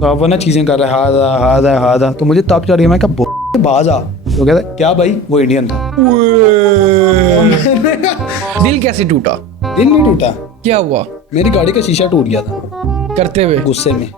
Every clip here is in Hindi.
तो अब वो ना चीज़ें कर रहा है हादा तो मुझे तब चढ़ गया, मैं कहा बाज आ, तो कहता क्या भाई, वो इंडियन था। दिल कैसे टूटा? दिल नहीं टूटा, क्या हुआ? मेरी गाड़ी का शीशा टूट गया था करते हुए गुस्से में।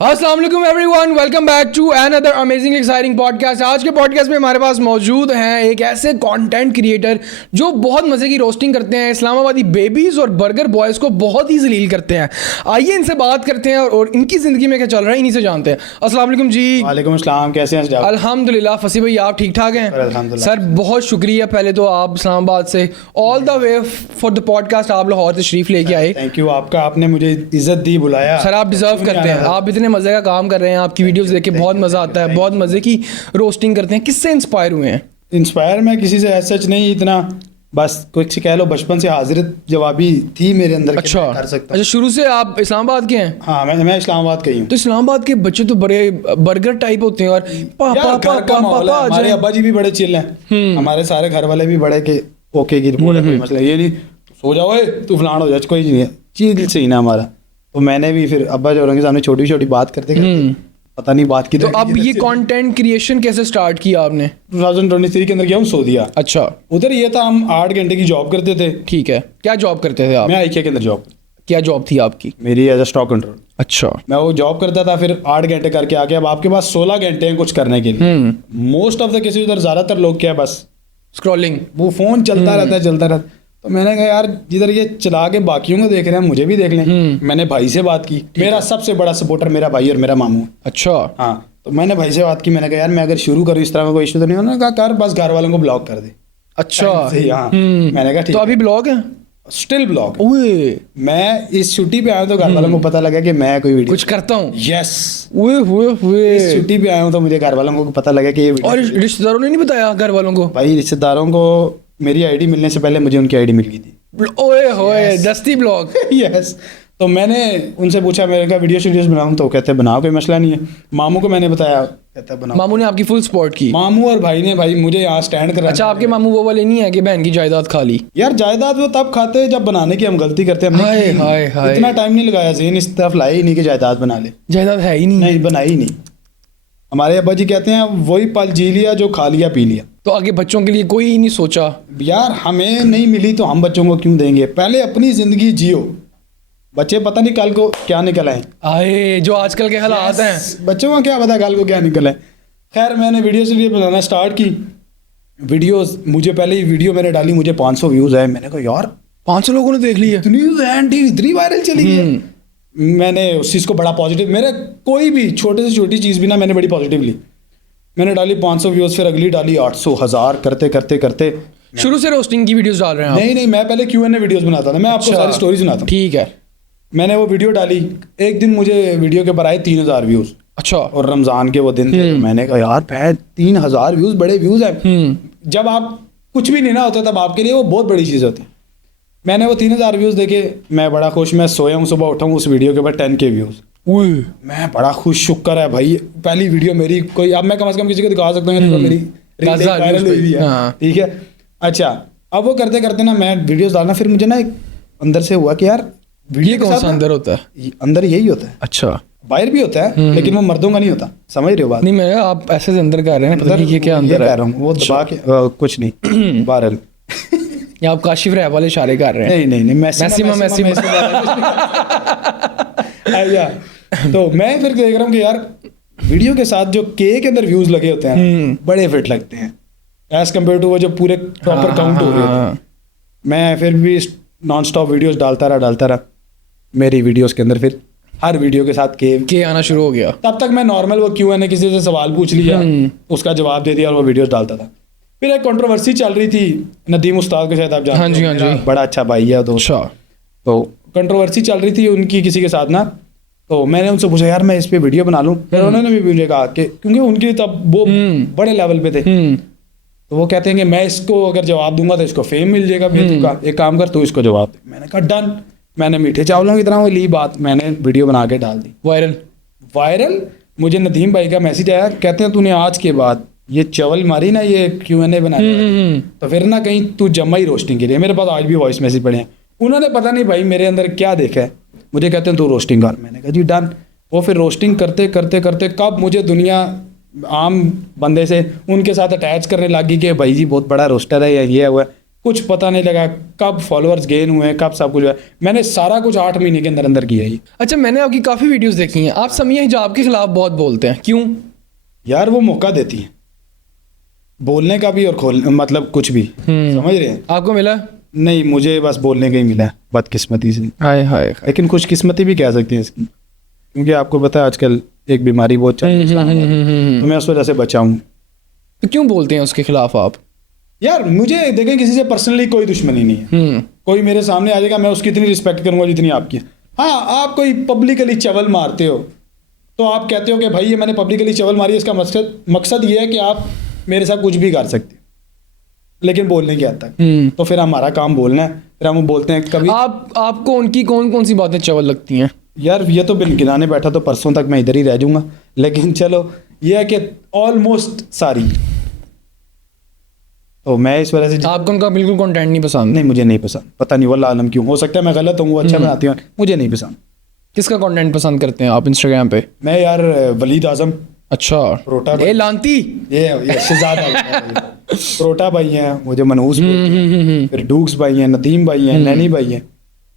अस्सलाम वालेकुम everyone, welcome back to another amazing exciting podcast. आज के पॉडकास्ट में हमारे पास मौजूद हैं एक ऐसे कंटेंट क्रिएटर जो बहुत मज़े की रोस्टिंग करते हैं, इस्लामाबादी बेबीज़ और बर्गर बॉयज़ को बहुत ही जलील करते हैं। आइए इनसे बात करते हैं और इनकी ज़िंदगी में क्या चल रहा है इन्हीं से जानते हैं। अस्सलाम वालेकुम जी। वालेकुम अस्सलाम, कैसे हैं आप? अल्हम्दुलिल्लाह। फसी भाई आप ठीक ठाक हैं? अल्हम्दुलिल्लाह। सर बहुत शुक्रिया, पहले तो आप इस्लामाबाद से all the way for the podcast आप लाहौर तशरीफ़ लेके आए। थैंक यू आपका, आपने मुझे इज्जत दी, बुलाया। सर आप डिज़र्व करते हैं, आप इतने मज़े का काम कर रहे हैं, आपकी वीडियोस देख के बहुत मज़ा आता है, बहुत मज़े की रोस्टिंग करते हैं। किससे इंस्पायर हुए हैं? इंस्पायर मैं किसी से सच नहीं, इतना बस कुछ कह लो, बचपन से हाजिर जवाबी थी मेरे अंदर कि अच्छा मैं कर सकता। अच्छा, शुरू से आप इस्लामाबाद के हैं? हाँ, मैं इस्लामाबाद का ही हूँ। तो इस्लामाबाद के बच्चे तो बड़े बर्गर टाइप होते हैं और यार, घर का माहौल है। हमारे अब्बा जी भी बड़े चिल हैं, हमारे सारे घर वाले भी बड़े के ओके की रिपोर्ट है, कोई मसला ये नहीं सो जाओ तू फलान हो जा, कोई नहीं है, चीज से ही ना हमारा। तो मैंने भी फिर अब्बा जो के सामने छोटी छोटी बात करते पता नहीं बात की। तो अब ये कंटेंट क्रिएशन कैसे स्टार्ट किया आपने? 2023 के अंदर गया हूँ सऊदीया। अच्छा, उधर ये था, हम 8 घंटे की जॉब करते थे। ठीक है, क्या जॉब करते थे आप? मैं आईके के अंदर जॉब, क्या जॉब थी आपकी? मेरी एज अ स्टॉक कंट्रोल। अच्छा, मैं वो जॉब करता था, फिर 8 घंटे करके आके अब आपके पास 16 घंटे हैं कुछ करने के लिए। मोस्ट ऑफ द केसेस उधर ज्यादातर लोग क्या है, बस स्क्रॉलिंग, वो फोन चलता रहता है चलता रहता है। तो मैंने कहा यार, जिधर ये चला के बाकियों को देख रहे हैं मुझे भी देख लें। मैंने भाई से बात की, मेरा सबसे बड़ा सपोर्टर मेरा भाई और मेरा मामू। अच्छा, हाँ, तो मैंने भाई से बात की, मैंने कहा यार मैं अगर शुरू करूँ इस तरह का कोई इशू तो नहीं होना। कहा कर, बस घर वालों को ब्लॉक कर दे। अच्छा, सही, हाँ। मैंने कहा ठीक तो अभी ब्लॉग है? Still blog. ओए, मैं इस छुट्टी पे आया तो घर वालों को पता लगा कि मैं कोई वीडियो कुछ करता हूँ। यस, ओए हुए हुए, इस छुट्टी पे आया हूँ तो मुझे घर वालों को पता लगा कि ये वीडियो। और रिश्तेदारों ने नहीं बताया घर वालों को? भाई रिश्तेदारों को मेरी आईडी मिलने से पहले मुझे उनकी आईडी मिल गई थी। ओए होए, दस्ती ब्लॉग। यस। तो मैंने उनसे पूछा, मेरे का वीडियोस बनाऊं, तो कहते हैं बनाओ, कोई मसला नहीं है। मामू को मैंने बताया, कहता है बनाओ। मामू ने आपकी फुल सपोर्ट की? मामू और भाई ने भाई मुझे यहाँ स्टैंड करा। अच्छा, आपके मामू वो वाले नहीं है कि बहन की जायदाद खा ली? यार जायदाद वो तब खाते हैं जब बनाने की हम गलती करते हैं। हमने हाय की नहीं। हाय हाय, इतना टाइम नहीं लगाया, ज़हन इस तरफ लाए ही नहीं कि जायदाद बना ले। जायदाद है ही नहीं। नहीं, बनाई ही नहीं। हमारे अब्बा जी कहते हैं वही पल जी लिया जो खा लिया पी लिया। तो आगे बच्चों के लिए कोई नहीं सोचा? यार हमें नहीं मिली तो हम बच्चों को क्यों देंगे? पहले अपनी जिंदगी जियो, बच्चे पता नहीं कल को क्या निकल आए। आए जो आजकल के हालात हैं, बच्चों का क्या पता कल को क्या निकल आए। खैर मैंने वीडियोस बनाना स्टार्ट की। वीडियोस मुझे पहले ही वीडियो मैंने डाली, मुझे 500 व्यूज आए। मैंने कहा यार 500 लोगों ने देख लिया, इतनी वायरल चली गई। मैंने उस चीज़ को बड़ा पॉजिटिव, मेरे कोई भी छोटे से छोटी चीज़ भी ना मैंने बड़ी पॉजिटिव ली। मैंने डाली 500 व्यूज, फिर अगली डाली 800, 1000, करते करते करते। शुरू से रोस्टिंग की वीडियोस डाल रहे हैं आप? नहीं, मैं पहले Q&A वीडियोस बनाता था। मैं आपको सारी स्टोरी सुनाता हूँ। ठीक है। मैंने मैंने वो वीडियो डाली, एक दिन मुझे वीडियो के ऊपर आए 3000 व्यूज। अच्छा, और रमजान के वो दिन थे। तो मैंने कहा यार 3000 व्यूज बड़े व्यूज हैं। जब आप कुछ भी नहीं ना होता तब आपके लिए वो बहुत बड़ी चीज़ होती है। मैंने वो 3000 व्यूज देखे, मैं बड़ा खुश। मैं सोया हूँ, सुबह उठा हूँ, उस वीडियो के ऊपर 10K व्यूज। मैं बड़ा खुश, शुक्र है भाई, पहली वीडियो मेरी कोई, अब मैं कम से कम किसी को दिखा सकता हूँ मेरी रील वायरल हुई हुई है। ठीक है। अच्छा, अब वो करते करते ना मैं वीडियोस डालना, फिर मुझे ना एक अंदर से हुआ कि यार ये कौन सा अंदर होता है? अंदर यही होता है। अच्छा, बाहर भी होता है लेकिन वो मर्दों का नहीं होता, समझ रहे हो बात? नहीं मैं आप ऐसे से अंदर कर रहे हैं, पता नहीं ये क्या अंदर कह रहा हूँ, वो दबा के कुछ नहीं बहरहाल। या आप काशिफ रैब वाले इशारे कर रहे हैं? नहीं, मैसिमा। तो मैं फिर देख रहा हूँ कि यार वीडियो के साथ जो के अंदर व्यूज लगे होते हैं बड़े फिट लगते हैं एज कम्पेयर टू वो जो पूरे प्रॉपर काउंट हो रहे होते हैं। मैं फिर भी नॉन स्टॉप वीडियोस डालता रहा। मेरी वीडियोस के अंदर फिर हर वीडियो के साथ के आना शुरू हो गया। तब तक मैं नॉर्मल वो Q&A किसी से सवाल पूछ लिया, उसका जवाब दे दिया और वो वीडियोस डालता था। फिर एक कंट्रोवर्सी चल रही थी, नदीम उस्ताद को शायद आप जानते हो। हाँ जी, बड़ा अच्छा भाई है दोस्त। तो कंट्रोवर्सी चल रही थी उनकी किसी के साथ ना, तो मैंने उनसे पूछा यार मैं इस पे वीडियो बना लूं। फिर उन्होंने भी मुझे कहा कि क्योंकि उनके तब वो बड़े लेवल पे थे, तो वो कहते हैं कि मैं इसको अगर जवाब दूंगा तो इसको फेम मिल जाएगा, बेतुका, एक काम कर तू इसको जवाब दे। मैंने कहा डन। मैंने मीठे चावलों की तरह वो ली बात, मैंने वीडियो बना के डाल दी। वायरल। मुझे नदीम भाई का मैसेज आया, कहते हैं तूने आज के बाद ये चवल मारी ना, ये Q&A बनाया, तो फिर ना कहीं तू जमा ही रोस्टिंग के लिए। मेरे पास आज भी वॉइस मैसेज पड़े हैं। उन्होंने पता नहीं भाई मेरे अंदर क्या देखा है, मुझे कहते हैं तू रोस्टिंग कर। मैंने कहा जी डन। वो फिर रोस्टिंग करते करते करते कब मुझे दुनिया आम बंदे से उनके साथ अटैच करने लगी कि भाई जी बहुत बड़ा रोस्टर है या ये हुआ है, कुछ पता नहीं लगा कब फॉलोअर्स गेन हुए, कब सब कुछ हुआ। मैंने सारा कुछ 8 महीने के अंदर अंदर किया ही। अच्छा, मैंने आपकी काफ़ी वीडियोस देखी हैं, आप समिया हिजाब के खिलाफ बहुत बोलते हैं, क्यों? यार वो मौका देती है बोलने का भी और खोल मतलब कुछ भी, समझ रहे हैं? आपको मिला? नहीं, मुझे बस बोलने का ही मिला है बदकिस्मती से। हाय हाय। लेकिन खुशकिस्मती भी कह सकते हैं इसकी, क्योंकि आपको पता है आजकल एक बीमारी बहुत चल रही है, तो मैं उस वजह से बचा हूँ। तो क्यों बोलते हैं उसके खिलाफ आप? यार मुझे देखें, किसी से पर्सनली कोई दुश्मनी नहीं है। कोई मेरे सामने आ जाएगा, मैं उसकी इतनी रिस्पेक्ट करूंगा जितनी आपकी। हाँ, आप कोई पब्लिकली चवल मारते हो तो आप कहते हो कि भाई ये मैंने पब्लिकली चवल मारी, इसका मकसद ये है कि आप मेरे साथ कुछ भी कर सकते हो, लेकिन बोलने की हद तक। तो फिर हमारा काम बोलना है, फिर हम बोलते हैं कभी। आपको उनकी कौन कौन सी बातें चवल लगती हैं? यार ये तो बिल गिनाने बैठा तो परसों तक मैं इधर ही रह जाऊंगा, लेकिन चलो ये है कि ऑलमोस्ट सारी। तो मैं इस वजह से आपको उनका बिल्कुल कंटेंट नहीं पसंद? नहीं, मुझे नहीं पसंद, पता नहीं वल्लाह आलम क्यों। हो सकता है मैं गलत हूँ, वो अच्छा बनाती हूँ, मुझे नहीं पसंद। किसका कंटेंट पसंद करते हैं आप इंस्टाग्राम पे? मैं यार वलीद आजम, अच्छा, प्रोटा ए लांती, ये शहजाद प्रोटा भाई हैं, मुझे मनहूस बोलते हैं, फिर डूक्स भाई हैं, नदीम भाई हैं, नैनी भाई हैं।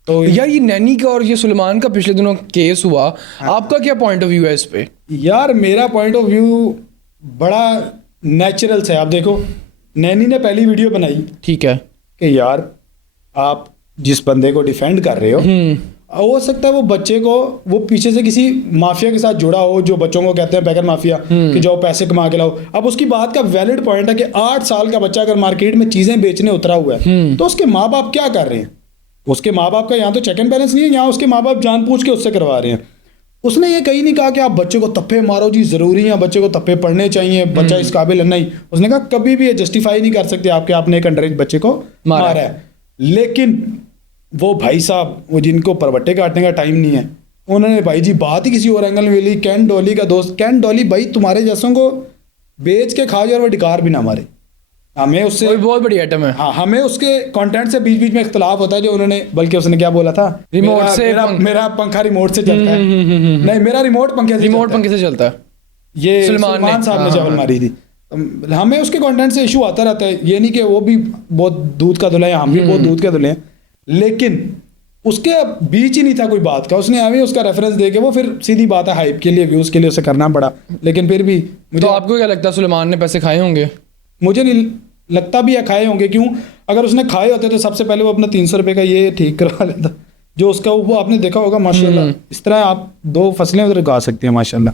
तो यार ये नैनी का और ये सुलेमान का पिछले दिनों केस हुआ, आपका क्या पॉइंट ऑफ व्यू है इस पे? यार मेरा पॉइंट ऑफ व्यू बड़ा नेचुरल से। आप देखो, नैनी ने पहली वीडियो बनाई, ठीक है, कि यार आप जिस बंदे को डिफेंड कर रहे हो, हो सकता है वो बच्चे को, वो पीछे से किसी माफिया के साथ जुड़ा हो, जो बच्चों को कहते हैं पैकर माफिया, कि जाओ पैसे कमा के लाओ। अब उसकी बात का वैलिड पॉइंट है कि 8 साल का बच्चा अगर मार्केट में चीजें बेचने उतरा हुआ है, तो उसके माँ बाप क्या कर रहे हैं? उसके माँ बाप का यहाँ तो चेक एंड बैलेंस नहीं है, यहाँ उसके माँ बाप जानबूझ के उससे करवा रहे हैं। उसने ये कहीं नहीं कहा कि आप बच्चे को तप्पे मारो जी, जरूरी है बच्चे को तप्पे पढ़ने चाहिए, बच्चा इस काबिल है, नहीं। उसने कहा कभी भी ये जस्टिफाई नहीं कर सकते आपके आपने एक अंडर एज बच्चे को मारा है। लेकिन वो भाई साहब, वो जिनको परवट्टे काटने का टाइम नहीं है, उन्होंने भाई जी बात ही किसी और एंगल में ली। कैन डॉली का दोस्त, कैन डॉली भाई तुम्हारे जैसों को बेच के खा जाए और वो डिकार भी ना मारे। हमें उससे बहुत बड़ी आइटम है। हाँ, हमें उसके कंटेंट से बीच बीच में इख्तलाफ होता है, जो उन्होंने, बल्कि उसने क्या बोला था, रिमोट से मेरा पंखा रिमोट से चलता है। नहीं, मेरा रिमोट पंखे से चलता है। ये सुलेमान साहब ने चावल मारी थी। हमें उसके कंटेंट से इशू आता रहता है, ये नहीं कि वो भी बहुत दूध का धुला है, हम भी बहुत दूध के धुले हैं, लेकिन उसके बीच ही नहीं था कोई बात का। उसने हमें उसका रेफरेंस दे के, वो फिर सीधी बात है हाइप के लिए, व्यूज के लिए उसे करना पड़ा। लेकिन फिर भी मुझे, तो आपको क्या लगता है सुलेमान ने पैसे खाए होंगे? मुझे नहीं लगता भी है खाए होंगे। क्यों? अगर उसने खाए होते तो सबसे पहले वो अपना 300 रुपये का ये ठीक करवा लेता, जो उसका वो आपने देखा होगा माशाल्लाह। इस तरह आप 2 फसलें उधर उगा सकते हैं माशाल्लाह,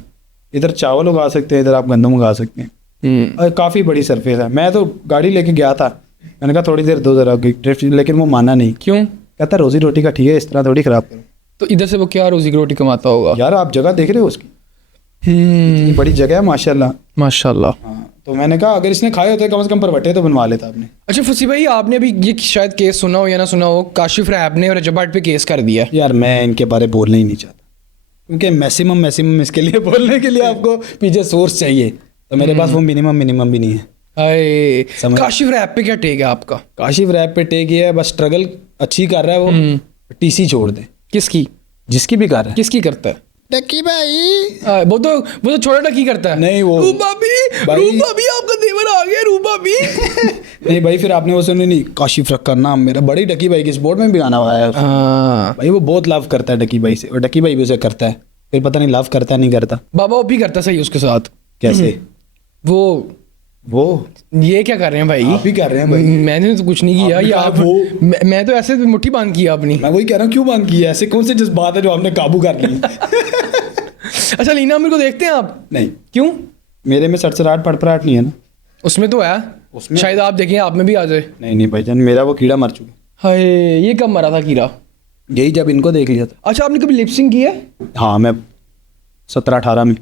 इधर चावल उगा सकते हैं, इधर आप गंदम उगा सकते हैं। और काफ़ी बड़ी सरफेस है। मैं तो गाड़ी लेके गया था, मैंने कहा थोड़ी देर दो जरा ड्रिफ्ट, लेकिन वो माना नहीं। क्यों? कहता रोजी रोटी का ठीक है, इस तरह थोड़ी खराब करो। तो इधर से वो क्या रोजी रोटी कमाता होगा? यार आप जगह देख रहे हो उसकी, बड़ी जगह है माशाल्लाह माशाल्लाह। हाँ, तो मैंने कहा अगर इसने खाए होते कम से कम परवट्टे तो बनवा लेता आपने। अच्छा फसी भाई, आपने अभी ये शायद केस सुना हो या ना सुना हो, काशिफ रैप ने और रजब भट्ट पे केस कर दिया। यार मैं इनके बारे बोलना ही नहीं चाहता, क्योंकि मैक्सिमम इसके लिए बोलने के लिए आपको पीछे सोर्स चाहिए, तो मेरे पास वो मिनिमम भी नहीं है। काशिफ रैप पे क्या टेक है आपका? काशिफ रैप पे टेक ये है, बस स्ट्रगल अच्छी कर रहा है वो, टीसी छोड़ दे। किसकी? जिसकी भी कर रहा है। किसकी करता है? डकी भाई। वो तो छोटा डकी करता है। नहीं, वो रूपा भी आपका देवर आ गया, रूपा भी। नहीं भाई, फिर आपने वो सुनी नहीं, काशिफ रखा नाम मेरा, बड़ी डकी भाई के स्पोर्ट में भी गाना हुआ है भाई। वो बहुत लव करता है डकी भाई से, और डकी भाई भी उसे करता है, फिर पता नहीं लव करता नहीं करता। बाबा भी करता सही उसके साथ। कैसे? वो ये क्या कर रहे हैं भाई? आप भी कर रहे हैं भाई। मैंने तो कुछ नहीं किया। ये आप मैं तो ऐसे मुट्ठी बांध किया अपनी। मैं वही कह रहा हूँ, क्यों बांध किया? ऐसे कौन से जज्बात है जो आपने काबू कर ली? अच्छा लीना अमीर को देखते हैं आप? नहीं। क्यों? मेरे में सड़सड़ाहट पड़पड़ाहट नहीं है ना। उसमें तो है, उसमें शायद आप देखें आप में भी आ जाए। नहीं भाईजान, मेरा वो कीड़ा मर चुका। हाय, ये कब मरा था कीड़ा? यही जब इनको देख लिया था। अच्छा, आपने कभी लिपसिंग किया? हाँ, मैं 17-18 में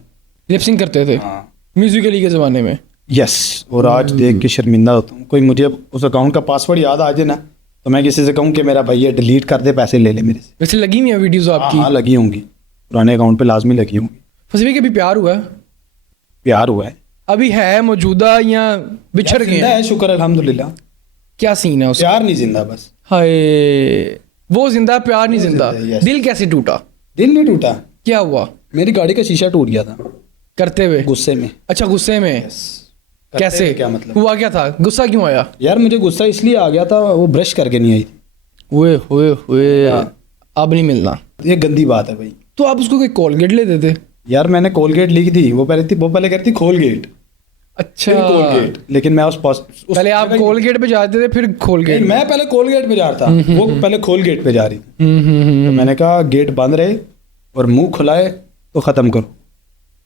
लिपसिंग करते थे। हाँ, म्यूजिकली के ज़माने में। यस। और आज देख के शर्मिंदा होता हूँ। कोई मुझे उस अकाउंट का पासवर्ड याद आ जाए ना, तो मैं किसी से कहूँ कि मेरा भाई ये डिलीट कर दे, पैसे ले ले मेरे से। वैसे लगी हुई है वीडियोस आपकी? हाँ, लगी होंगी, पुराने अकाउंट पे लाजमी लगी होंगी। फसी भाई कभी प्यार हुआ है? प्यार हुआ है। अभी है मौजूदा या बिछड़ गए? है, शुक्र अल्हम्दुलिल्लाह। क्या सीन है उसका? प्यार नहीं, जिंदा बस। हाय, वो जिंदा, प्यार नहीं जिंदा। जिंदा है, yes। दिल कैसे टूटा? दिल नहीं टूटा, क्या हुआ? मेरी गाड़ी का शीशा टूट गया था करते हुए? गुस्से में। अच्छा, गुस्से में? करते कैसे? हुए क्या मतलब? हुआ क्या था? गुस्सा क्यों आया? यार मुझे गुस्सा इसलिए आ गया था, वो ब्रश करके नहीं आई थी। हुए अब नहीं मिलना। ये गंदी बात है भाई। तो आप उसको कोई कोलगेट ले देते। यार मैंने कोलगेट ली थी, वो पहले कहती कोलगेट, अच्छा, फिर कोलगेट, लेकिन मैं उस पहले आप कोलगेट पे जाते थे फिर कोलगेट? मैं पहले कोलगेट पे जा रहा था, वो पहले कोलगेट पे जा रही थी। तो मैंने कहा गेट बंद रहे और मुंह खुलाए तो खत्म करो,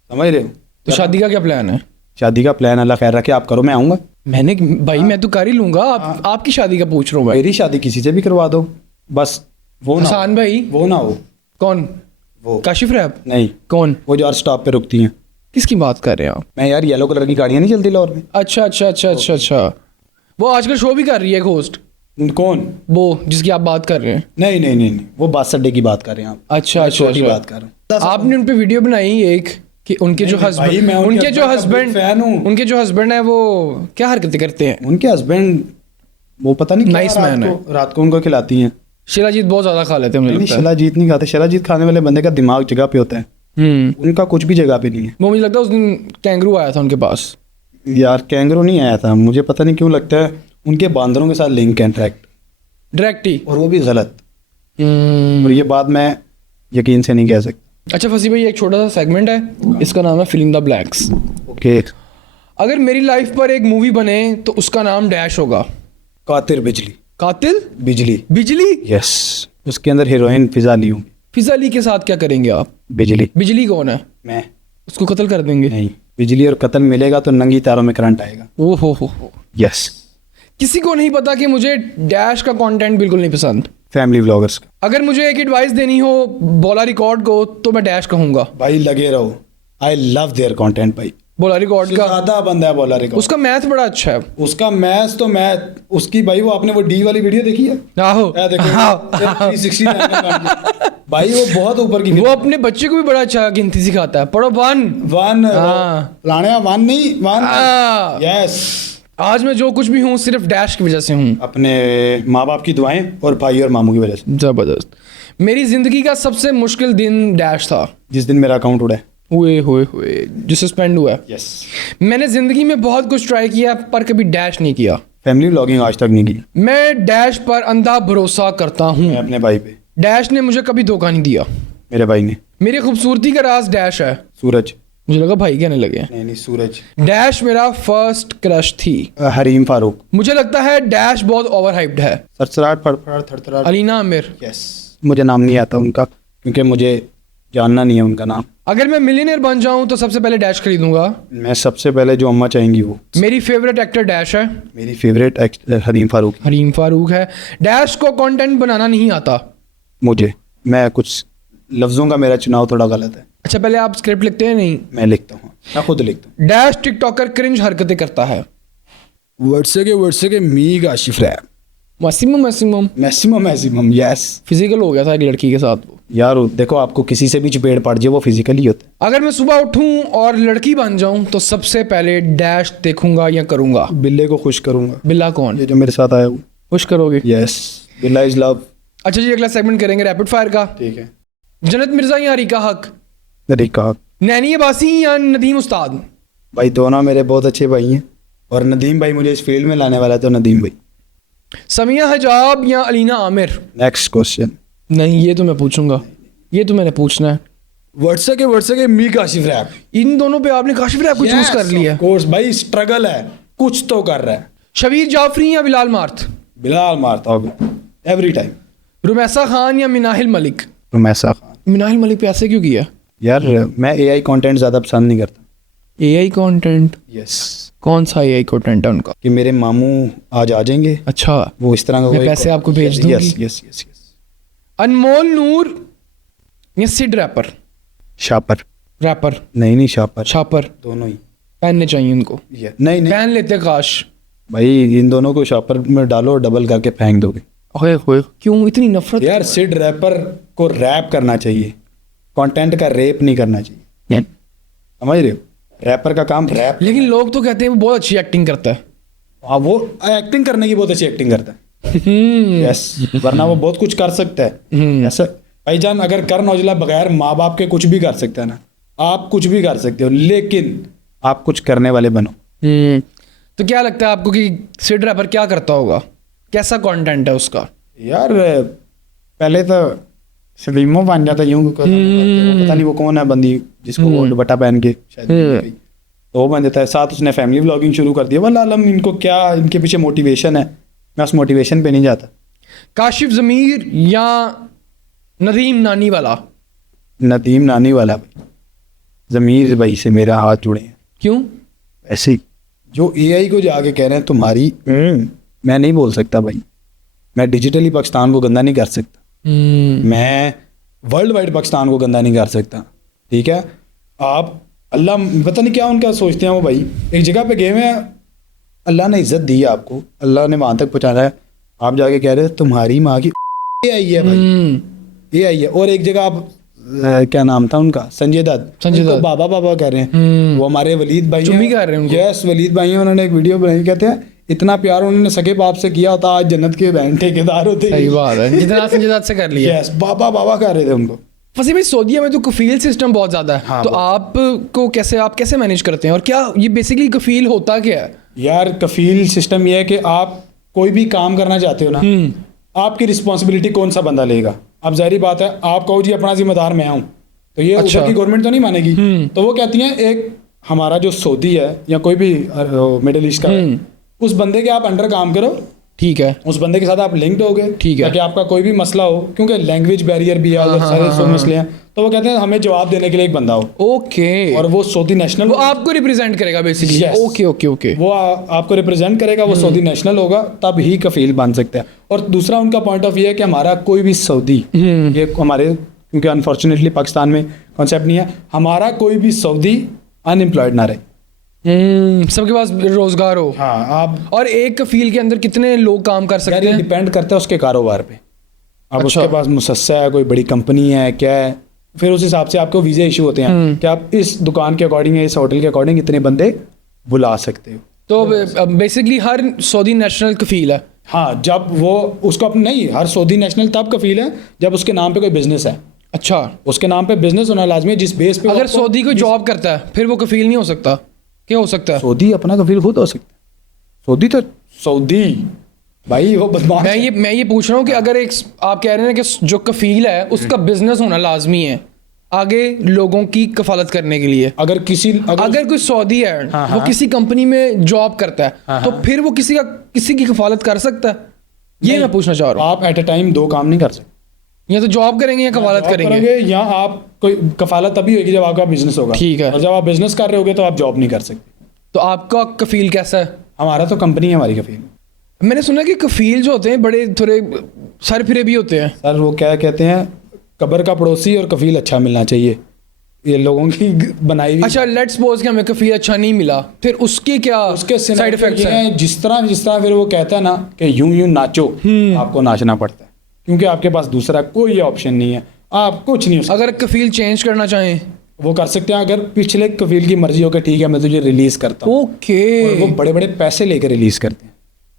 समझ रहे हो? तो शादी का क्या प्लान है? शादी का प्लान अल्लाह खैर रखे, आप करो, मैं आऊंगा। मैंने भाई मैं तो कर ही लूंगा, आपकी शादी का पूछ रहा हूँ भाई। मेरी शादी किसी से भी करवा दो, बस वो ना हसान भाई? वो ना हो। कौन? वो काशिफ रैप? नहीं, कौन? वो जो हर स्टॉप पे रुकती हैं। किसकी बात कर रहे हैं आप? मैं यार येलो कलर की गाड़ियाँ नहीं चलती लाहौर में। अच्छा। वो आजकल शो भी कर रही है, होस्ट। कौन? वो जिसकी आप बात कर रहे हैं? नहीं, वो बस अड्डे की बात कर रहे हैं आप। अच्छा, छोटी बात कर रहा हूँ। आपने उन पे वीडियो बनाई एक कि उनके जो नहीं, भाई, मैं हस्बैंड उनके उनके जो हस्बैंड है वो क्या हरकतें करते हैं? उनके हस्बैंड वो पता नहीं क्या Nice man रात को उनको खिलाती हैं। शिलाजीत बहुत ज्यादा खा लेते हैं मुझे नहीं, लगता है। शिलाजीत नहीं खाते, शिलाजीत खाने वाले बंदे का दिमाग जगह पे होता है, उनका कुछ भी जगह पे नहीं है। वो मुझे लगता है उस दिन कैंगरू आया था उनके पास। यार कैंगरो नहीं आया था, मुझे पता नहीं क्यों लगता है उनके बांदरों के साथ लिंक है डायरेक्ट, डायरेक्ट ही। और वो भी गलत। और ये बात मैं यकीन से नहीं कह सकता। अच्छा फसी भाई, एक छोटा सा सेगमेंट है, इसका नाम है फिलिंग द ब्लैंक्स। ओके। अगर मेरी लाइफ पर एक मूवी बने तो उसका नाम डैश होगा। कातिल बिजली। कातिल बिजली। बिजली? यस, उसके अंदर हीरोइन फिजा ली हूँ। फिजा अली के साथ क्या करेंगे आप? बिजली। बिजली कौन है? मैं। उसको कत्ल कर देंगे? नहीं, बिजली और कत्ल मिलेगा तो नंगी तारों में करंट आएगा। ओ हो। यस। किसी को नहीं पता कि मुझे डैश का कंटेंट बिल्कुल नहीं पसंद। फैमिली व्लॉगर्स का। अगर मुझे एक एडवाइस देनी हो बोला रिकॉर्ड को तो मैं डैश कहूंगा। भाई लगे रहो, आई लव देयर कंटेंट भाई। बोला रिकॉर्ड का ज्यादा बंदा है बोला रिकॉर्ड। उसका मैथ बड़ा अच्छा है। उसका मैथ तो मैथ उसकी भाई, वो आपने वो डी वाली वीडियो देखी है? आहो। देखो 360 भाई, वो बहुत ऊपर की। वो अपने बच्चे को भी बड़ा अच्छा गिनती सिखाता है। पढ़ो वन लाने वन नहीं वन। हाँ। यस। आज मैं जो कुछ भी हूँ सिर्फ डैश की वजह से हूँ। अपने माँ बाप की दुआएं और भाई और मामू की वजह से। जबरदस्त। मेरी जिंदगी का सबसे मुश्किल दिन डैश था। जिस दिन मेरा अकाउंट उड़ा है। हुए जो सस्पेंड हुआ है। यस। मैंने जिंदगी में बहुत कुछ ट्राई किया पर कभी डैश नहीं किया। फैमिली व्लॉगिंग आज तक नहीं की। मैं डैश पर अंधा भरोसा करता हूँ। मैं अपने भाई पे। डैश ने मुझे कभी धोखा नहीं दिया। मेरे भाई ने। मेरी खूबसूरती का राज डैश है। सूरज। मुझे लगा भाई कहने लगे। नहीं, सूरज। डैश मेरा फर्स्ट क्रश थी। हरीम फारूक। मुझे लगता है डैश बहुत ओवरहाइप्ड है। सरसराट फड़फड़ाट थरथराट। अलीना आमिर। यस। मुझे नाम नहीं आता उनका क्योंकि मुझे जानना नहीं है उनका नाम। अगर मैं मिलियनेयर बन जाऊं तो सबसे पहले डैश खरीदूंगा। मैं सबसे पहले जो अम्मा चाहेंगी वो। मेरी फेवरेट एक्टर डैश है। मेरी फेवरेट हरीम फारूक। हरीम फारूक है। डैश को कंटेंट बनाना नहीं आता मुझे। मैं कुछ लफ्जों का मेरा चुनाव थोड़ा गलत है। अच्छा पहले आप स्क्रिप्ट लिखते हैं? नहीं, मैं लिखता हूँ, मैं खुद लिखता हूँ। डैश टिकटॉकर क्रिंज हरकतें करता है। वर्षे के मी का Ashif rap. Maximum yes. Physical हो गया था एक लड़की के साथ वो। यार देखो, आपको किसी से भी चपेट पड़ जाए वो फिजिकली होता है। अगर मैं सुबह उठूं और लड़की बन जाऊं तो सबसे पहले डैश देखूंगा या करूंगा। बिल्ले को खुश करूंगा। बिल्ला कौन? ये जो मेरे साथ आया वो। खुश करोगे? यस। बिल्ला इज लव। अच्छा जी, अगला सेगमेंट करेंगे रैपिड फायर का। ठीक है। जन्नत मिर्जा या रिका हक? रिका। नैनी अब्बासी या नदीम उस्ताद? भाई दोनों मेरे बहुत अच्छे भाई हैं और नदीम भाई मुझे इस फील्ड में लाने वाला है, तो नदीम भाई। समिया हजाब या अलीना आमिर? Next question. नहीं, ये तो मैं पूछूंगा, ये तो मैंने पूछना है। वर्षे के मी काशिफ रैप। इन दोनों पे आपने काशिफ रैप को चूज कर लिया। कोर्स भाई, स्ट्रगल है, कुछ तो कर रहा है। शबीर जाफरी या बिलाल मार्थ? बिलाल मारता एवरी टाइम। रुमैसा खान या मिनाहिल मलिक? रुमैसा खान। मिनाहिल मलिक पे ऐसे क्यों किया? यार मैं एआई कंटेंट ज़्यादा पसंद नहीं करता। AI content? यस। कौन सा एआई कंटेंट है उनका? कि मेरे मामू आज आ जाएंगे। अच्छा, वो इस तरह का मैं पैसे आपको भेज दूंगी। Yes yes yes yes. Anmol Noor या सिड रैपर? शापर। रैपर नहीं शापर। शापर दोनों ही पहनने चाहिए उनको। नहीं पहन लेते काश। भाई, इन दोनों को शापर में डालो, डबल करके फेंक दोगे। ओए क्यों इतनी नफरत? यार सिड रैपर को रैप करना चाहिए, कंटेंट का रेप नहीं करना चाहिए। समझ रहे हो? रैपर का काम रैप। लेकिन लोग तो कहते हैं वो बहुत अच्छी एक्टिंग करता है। हाँ, वो एक्टिंग करने की बहुत अच्छी एक्टिंग करता है। यस, वरना वो बहुत कुछ कर सकता है। ऐसा भाईजान, अगर करण औजला बगैर माँ बाप के कुछ भी कर सकता है ना, आप कुछ भी कर सकते हो, लेकिन आप कुछ करने वाले बनो। तो क्या लगता है आपको कि सिड रैपर क्या करता होगा, कैसा कंटेंट है उसका? यार पहले तो सलीमो बन जाता यूं पता नहीं वो कौन है बंदी जिसको वो दुपट्टा पहन के शायद तो वो बन जाता है। साथ उसने फैमिली व्लॉगिंग शुरू कर दिया। वल्लाह आलम इनको क्या इनके पीछे मोटिवेशन है, मैं उस मोटिवेशन पे नहीं जाता। काशिफ ज़मीर या नदीम नानी वाला? नदीम नानी वाला भाई, ज़मीर भाई से मेरा हाथ जुड़े हैं। क्यों? ऐसे ही जो एआई को जाके कह रहे हैं तुम्हारी, मैं नहीं बोल सकता भाई, मैं डिजिटली पाकिस्तान को गंदा नहीं कर सकता, मैं वर्ल्ड वाइड पाकिस्तान को गंदा नहीं कर सकता। ठीक है, आप अल्लाह पता नहीं क्या उनका सोचते हैं वो भाई, एक जगह पे गए हैं, अल्लाह ने इज्जत दी है आपको, अल्लाह ने वहाँ तक पहुँचाना है, आप जाके कह रहे हैं तुम्हारी माँ की एआई है भाई, एआई है। और एक जगह आप क्या नाम था उनका, संजय दत्त बाबा बाबा कह रहे हैं, वो हमारे वलीद भाई चुम्मी कर रहे हैं। यस, वलीद भाई हैं, उन्होंने एक वीडियो बनाई, कहते हैं इतना प्यार उन्होंने सगे बाप से किया होता आज जन्नत के बहन ठेकेदार होते। सही बात है, जितना संजय दत्त से कर लिया। यस, बाबा बाबा कह रहे थे उनको। वैसे भाई सऊदीया में तो कफील सिस्टम बहुत ज़्यादा है। हाँ, तो आपको कैसे, आप कैसे मैनेज करते हैं, और क्या ये बेसिकली कफील होता क्या है? यार कफील सिस्टम ये है कि आप कोई भी काम करना चाहते हो ना, आपकी रिस्पॉन्सिबिलिटी कौन सा बंदा लेगा। अब जाहिर बात है, आप कहो जी अपना जिम्मेदार मैं हूँ, तो ये अच्छा। उधर की गवर्नमेंट तो नहीं मानेगी। तो वो कहती हैं एक हमारा जो सऊदी है या कोई भी मिडिल ईस्ट का है, उस बंदे के आप अंडर काम करो, ठीक है, उस बंदे के साथ आप लिंक्ड हो गए, ठीक है, ताकि आपका कोई भी मसला हो, क्योंकि लैंग्वेज बैरियर भी है, उधर सारे सौ मसले हैं, तो वो कहते हैं हमें जवाब देने के लिए एक बंदा हो। ओके, और वो सऊदी नेशनल, वो आपको रिप्रेजेंट करेगा basically. Yes. Okay okay okay, वो आपको रिप्रेजेंट करेगा, वो सऊदी नेशनल होगा, तब ही कफील बन सकता है। और दूसरा उनका पॉइंट ऑफ व्यू है कि हमारा कोई भी सऊदी, ये हमारे क्योंकि अनफॉर्चुनेटली पाकिस्तान में कॉन्सेप्ट नहीं है, हमारा कोई भी सऊदी अनएम्प्लॉयड ना रहे, सबके पास रोजगार हो। हाँ, आप और एक कफील के अंदर कितने लोग काम कर सकते हैं? डिपेंड करता है उसके कारोबार पे। अब अच्छा। उसके पास मुसस्सा है, कोई बड़ी कंपनी है, क्या है, फिर उस हिसाब से आपको वीज़ा इशू होते हैं कि आप इस दुकान के अकॉर्डिंग या इस होटल के अकॉर्डिंग इतने बंदे बुला सकते हो। तो बेसिकली हर सऊदी नेशनल कफील है? हाँ, जब वो उसको अपने नहीं, हर सऊदी नेशनल तब कफील है जब उसके नाम पे कोई बिजनेस है। अच्छा, उसके नाम पे बिजनेस होना लाजमी है, जिस बेस पे अगर सऊदी कोई जॉब करता है फिर वो कफील नहीं हो सकता? क्या हो सकता है? सऊदी अपना कफील खुद हो सकता है। सऊदी तो सऊदी भाई वो बदमाश मैं ये पूछ रहा हूँ कि अगर एक आप कह रहे हैं कि जो कफील है उसका बिजनेस होना लाजमी है आगे लोगों की कफालत करने के लिए। अगर कोई सऊदी है, वो किसी कंपनी में जॉब करता है, तो फिर वो किसी की कफालत कर सकता है? ये मैं पूछना चाह रहा हूँ। आप एट ए टाइम दो काम नहीं कर सकते, या तो जॉब करेंगे या कफालत करेंगे, या आप कोई कफालत तभी होगी जब आपका बिजनेस होगा। ठीक है, और जब आप बिजनेस कर रहे होगे तो आप जॉब नहीं कर सकते। तो आपका कफील कैसा है? हमारा तो कंपनी है हमारी कफील। मैंने सुना कि कफील जो होते हैं बड़े थोड़े सर फिरे भी होते हैं। सर वो क्या कहते हैं, कब्र का पड़ोसी और कफील अच्छा मिलना चाहिए, ये लोगों की बनाई हुई। अच्छा, लेट्स सपोज कि हमें कफील अच्छा नहीं मिला, फिर उसके क्या साइड इफेक्ट्स हैं? जिस तरह फिर वो कहता है ना कि यूं नाचो, आपको नाचना पड़ता है, क्योंकि आपके पास दूसरा कोई ऑप्शन नहीं है, आप कुछ नहीं। अगर कफील चेंज करना चाहें वो कर सकते हैं, अगर पिछले कफील की मर्जी हो कि ठीक है मैं तुझे रिलीज करता हूँ। ओके, वो बड़े बड़े पैसे लेकर रिलीज करते हैं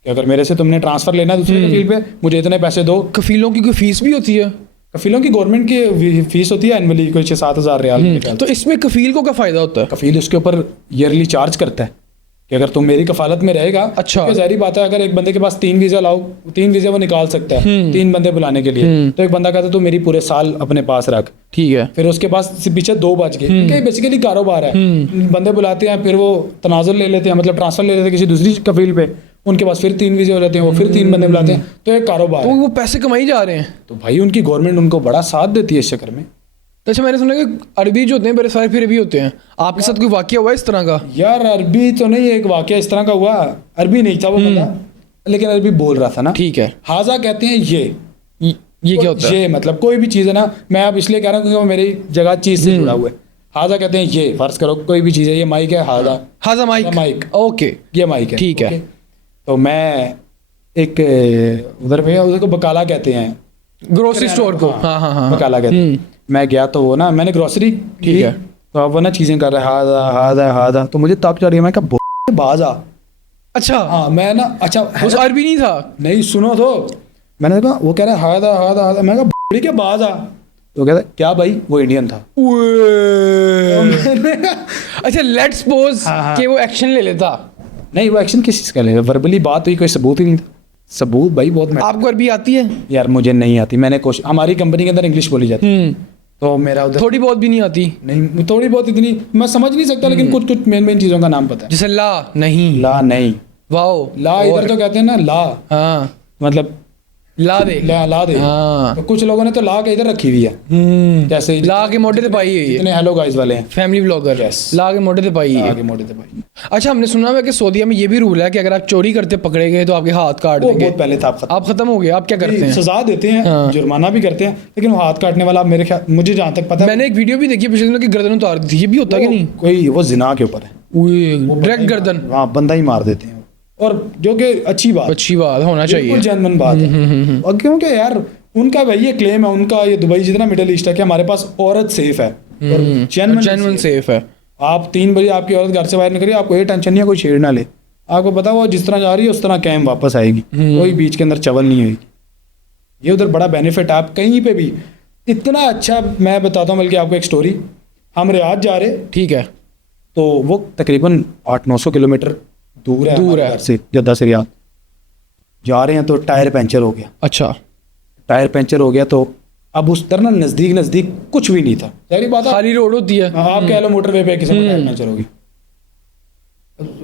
कि अगर मेरे से तुमने ट्रांसफर लेना है दूसरे कफील पे, मुझे इतने पैसे दो। कफीलों की कोई फीस भी होती है? कफीलों की गवर्नमेंट की फीस होती है एनुअली कोई 6-7 हज़ार रियाल। तो इसमें कफील को क्या फायदा होता है? कफील उसके ऊपर ईयरली चार्ज करता है कि अगर तुम मेरी कफालत में रहेगा। अच्छा, जाहिर बात है, अगर एक बंदे के पास 3 वीज़ा लाओ, 3 वीज़ा वो निकाल सकता है 3 बंदे बुलाने के लिए। तो एक बंदा कहता है तू मेरी पूरे साल अपने पास रख, ठीक है, फिर उसके पास पीछे 2 बच गए। बेसिकली कारोबार है, बंदे बुलाते हैं, फिर वो तनाजुल ले लेते हैं, मतलब ट्रांसफर ले लेते हैं किसी दूसरी कफील पे, उनके पास फिर 3 वीज़े हो जाते हैं, वो फिर 3 बंदे बुलाते हैं, तो एक कारोबार। तो वो पैसे कमाई जा रहे हैं। तो भाई उनकी गवर्नमेंट उनको बड़ा साथ देती है इस चक्कर में। अच्छा, मैंने सुना कि अरबी जो होते हैं बड़े सारे फिर भी होते हैं, आपके साथ कोई वाकया हुआ इस तरह का? यार अरबी तो नहीं, एक वाकया इस तरह का हुआ, अरबी नहीं था वो बंदा, लेकिन अरबी बोल रहा था ना। ठीक है, हाजा कहते हैं ये क्या होता है? ये मतलब कोई भी चीज़ है ना, मैं अब इसलिए कह रहा हूँ क्योंकि वो मेरी जगह चीज़ से जुड़ा हुआ है। हाजा कहते हैं ये, फर्ज करो कोई भी चीज़ है, ये माइक है, हाजा माइक, ओके, ये माइक है, ठीक है। तो मैं एक उधर पे उसको बकाला कहते हैं, ग्रोसरी स्टोर को, हाँ, बकाला कहते हैं। मैं गया तो वो ना, मैंने ग्रोसरी, ठीक है, तो अब वो ना चीज़ें कर रहे हाजा, तो मुझे तब चढ़ रही है, मैं कहा बाजा अच्छा, हाँ मैं ना, अच्छा उस अरबी नहीं था। नहीं सुनो तो, मैंने कहा, वो कह रहा है हादा हादा हादा, मैं कहा बड़ी के बाज आ, तो कहता क्या भाई, वो इंडियन था। तो मैंने कहा, अच्छा, लेट्स सपोज हाँ। कि वो एक्शन ले लेता। नहीं वो एक्शन किस चीज़ का लेगा, वर्बली बात हुई, कोई सबूत ही नहीं था। सबूत भाई बहुत आपको अरबी आती है? यार मुझे नहीं आती, मैंने कोशिश, हमारी कंपनी के अंदर इंग्लिश बोली जाती है, तो मेरा उधर थोड़ी बहुत भी नहीं आती? नहीं, थोड़ी बहुत, इतनी मैं समझ नहीं सकता, लेकिन कुछ कुछ मेन मेन चीज़ों का नाम पता है। जैसे ला नहीं, ला नहीं, वाओ, ला इधर तो कहते हैं ना ला, हाँ, मतलब ला दे, ला दे। हाँ। तो कुछ लोगों ने तो ला के इधर रखी हुई है, जैसे ला के मोटे पे पाई हुई है। इतने हेलो गाइस वाले हैं, फैमिली ब्लॉगर, Yes. ला के मोटे पे पाई ला है। के मोटे थे भाई। अच्छा, हमने सुना है कि सऊदीया में ये भी रूल है कि अगर आप चोरी करते पकड़े गए तो आपके हाथ काट वो देंगे। बहुत पहले था, आप खत्म हो गए, आप क्या करते हैं? सजा देते हैं, हाँ। जुर्माना भी करते हैं, लेकिन वो हाथ काटने वाला मेरे ख्याल, मुझे जहाँ तक पता है, मैंने एक वीडियो भी देखी पिछले दिनों की, गर्दन उतार दी थी। ये भी होता है कि नहीं? कोई वो जिना के ऊपर है, डायरेक्ट गर्दन। हाँ बंदा ही मार देते हैं, और जो कि अच्छी बात, अच्छी बात होना चाहिए। बिल्कुल जेन्युइन बात है। और क्योंकि यार उनका भाई ये क्लेम है उनका, ये दुबई जितना मिडिल ईस्ट है कि हमारे पास औरत सेफ है, और जेन्युइन सेफ है। आप 3 बजे आपकी औरत घर से बाहर निकली, आपको ये टेंशन नहीं है कोई छेड़ ना ले, आपको पता वो जिस तरह जा रही है उस तरह कैम वापस आएगी, कोई बीच के अंदर चवल नहीं होगी। ये उधर बड़ा बेनिफिट है, आप कहीं पे भी इतना अच्छा। मैं बताता हूँ बल्कि आपको एक स्टोरी, हम रियाद जा रहे, ठीक है, तो वो तकरीबन 800-900 किलोमीटर दूर है दूर हमारे है। घर से, जद्दा से रियाद जा रहे हैं, तो टायर पंचर हो गया। अच्छा, टायर पंचर हो गया, तो अब उस तरह ना नज़दीक कुछ भी नहीं था, सारी बात है। खाली रोड होती है। आप कह लो मोटरवे पे किसी को टायर पंचर होगी।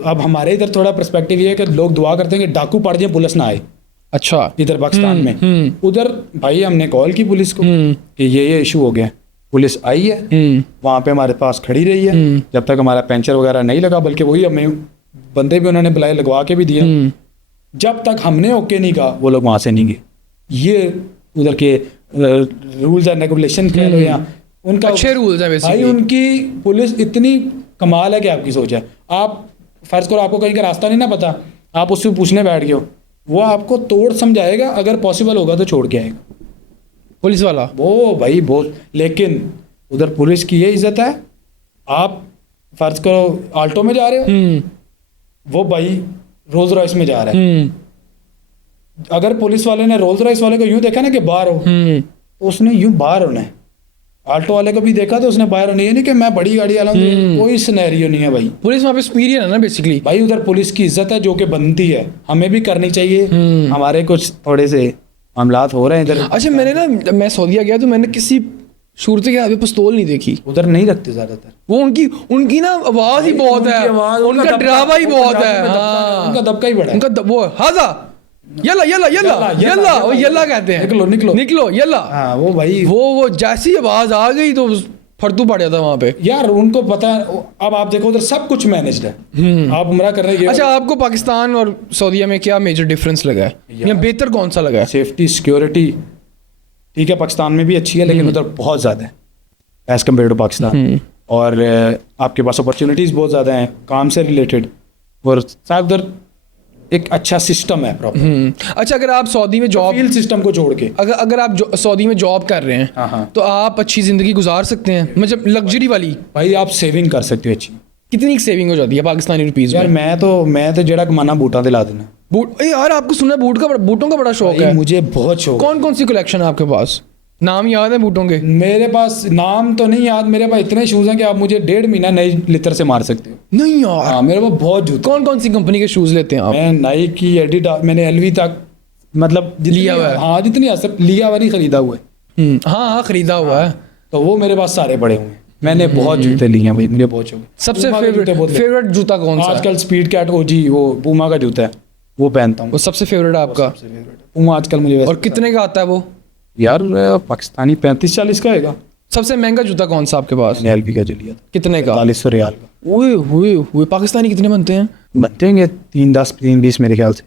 अब हमारे इधर थोड़ा पर्सपेक्टिव ये है कि लोग दुआ करते हैं कि डाकू पड़ जाए, पुलिस ना आए। अच्छा, इधर पाकिस्तान में, उधर भाई हमने कॉल की पुलिस को कि ये इशू हो गया, पुलिस आई है, वहाँ पे हमारे पास खड़ी रही है जब तक हमारा पंचर वगैरह नहीं लगा, बल्कि वही हमें बंदे भी उन्होंने बुलाए, लगवा के भी दिए। जब तक हमने ओके नहीं कहा वो लोग वहाँ से नहीं गए। ये उधर के रूल्स एंड रेगुलेशन कह लो, या उनका अच्छे रूल्स हैं भाई, बेसिकली। उनकी पुलिस इतनी कमाल है कि आपकी सोच है। आप फर्ज करो आपको कहीं का रास्ता नहीं ना पता, आप उससे पूछने बैठ गए हो, वो आपको तोड़ समझाएगा, अगर पॉसिबल होगा तो छोड़ के आएगा पुलिस वाला। वो भाई बहुत। लेकिन उधर पुलिस की ये इज्जत है, आप फर्ज करो आल्टो में जा रहे हो, वो भाई रोल्स रॉयस में जा रहा है, अगर पुलिस वाले ने रोल्स रॉयस वाले को यूं देखा ना कि बाहर हो, तो उसने यूं बाहर होना है। आल्टो वाले को भी देखा तो उसने बाहर होना है, ये नहीं कि मैं बड़ी गाड़ी वाला हूं, कोई सिनेरियो नहीं है भाई। पुलिस वहाँ पे सुपीरियर है ना बेसिकली। भाई उधर पुलिस की इज्जत है जो कि बनती है, हमें भी करनी चाहिए। हमारे कुछ थोड़े से मामलात हो रहे हैं इधर। अच्छा, मैंने ना, मैं सऊदीया गया तो मैंने किसी सूरत के यहाँ पे पिस्तौल नहीं देखी। उधर नहीं रखते ज्यादातर, वो उनकी ना आवाज ही बहुत है, उनका डरावा ही बहुत है। हाँ, उनका दबका ही बड़ा है। उनका वो हाजा यल्ला यल्ला यल्ला यल्ला, वो यल्ला कहते हैं, निकलो निकलो निकलो यल्ला। हाँ वो भाई, वो जैसी आवाज आ गई तो फरतू पड़ जाता वहाँ पे। यार उनको पता है। अब आप देखो उधर सब कुछ मैनेज्ड है, आप उम्रा कर रहे हैं। अच्छा, आपको पाकिस्तान और सऊदीया में क्या मेजर डिफरेंस लगा है, या बेहतर कौन सा लगा है? सेफ्टी सिक्योरिटी ठीक है, पाकिस्तान में भी अच्छी है, लेकिन उधर बहुत ज़्यादा है एज़ कम्पेयर टू पाकिस्तान। और आपके पास अपॉर्चुनिटीज़ बहुत ज़्यादा हैं काम से रिलेटेड, और शायद उधर एक अच्छा सिस्टम है प्रॉपर। अच्छा, अगर आप सऊदी में जॉब, फील्ड सिस्टम को छोड़ के, अगर आप सऊदी में जॉब कर रहे हैं, हाँ, तो आप अच्छी जिंदगी गुजार सकते हैं, मतलब लग्जरी वाली। भाई आप सेविंग कर सकते हो अच्छी। कितनी सेविंग हो जाती है पाकिस्तानी रुपीस यार में? मैं तो जेड़ा कमाना बूटा दिला देना। बूट, यार आपको सुना है बूटों का बड़ा शौक भाई है। मुझे बहुत शौक। कौन कौन सी कलेक्शन है आपके पास? नाम याद है बूटों के? मेरे पास नाम तो नहीं याद, मेरे पास इतने शूज़ हैं कि आप मुझे 1.5 महीना नई लितर से मार सकते हो। नहीं यार, हाँ मेरे पास बहुत जूते। कौन कौन सी कंपनी के शूज लेते हैं आप? मैं नाइकी, एडिडास, मैंने एलवी तक मतलब लिया हुआ है। हाँ जितनी सब लिया हुआ नहीं, खरीदा हुआ है। हाँ, खरीदा हुआ है। तो वो मेरे पास सारे पड़े हुए हैं। मैंने बहुत जूते लिए हैं भाई, मुझे बहुत शौक है। सबसे Puma के जूते बहुत ले- फेवरेट जूता कौन सा है? आजकल स्पीड कैट ओजी, वो पूमा का जूता है, वो पहनता हूँ। वो सबसे फेवरेट है आपका? पूमा आजकल मुझे और कितने का आता है वो? यार पाकिस्तानी 35-40 का आएगा। सबसे महंगा जूता कौन सा आपके पास? मैंने एलवी का जो लिया था कितने का? 4500 रियाल का। ओए हुए हुए, पाकिस्तानी कितने बनते हैं? बनते होंगे 3-10-3-20 मेरे ख्याल से,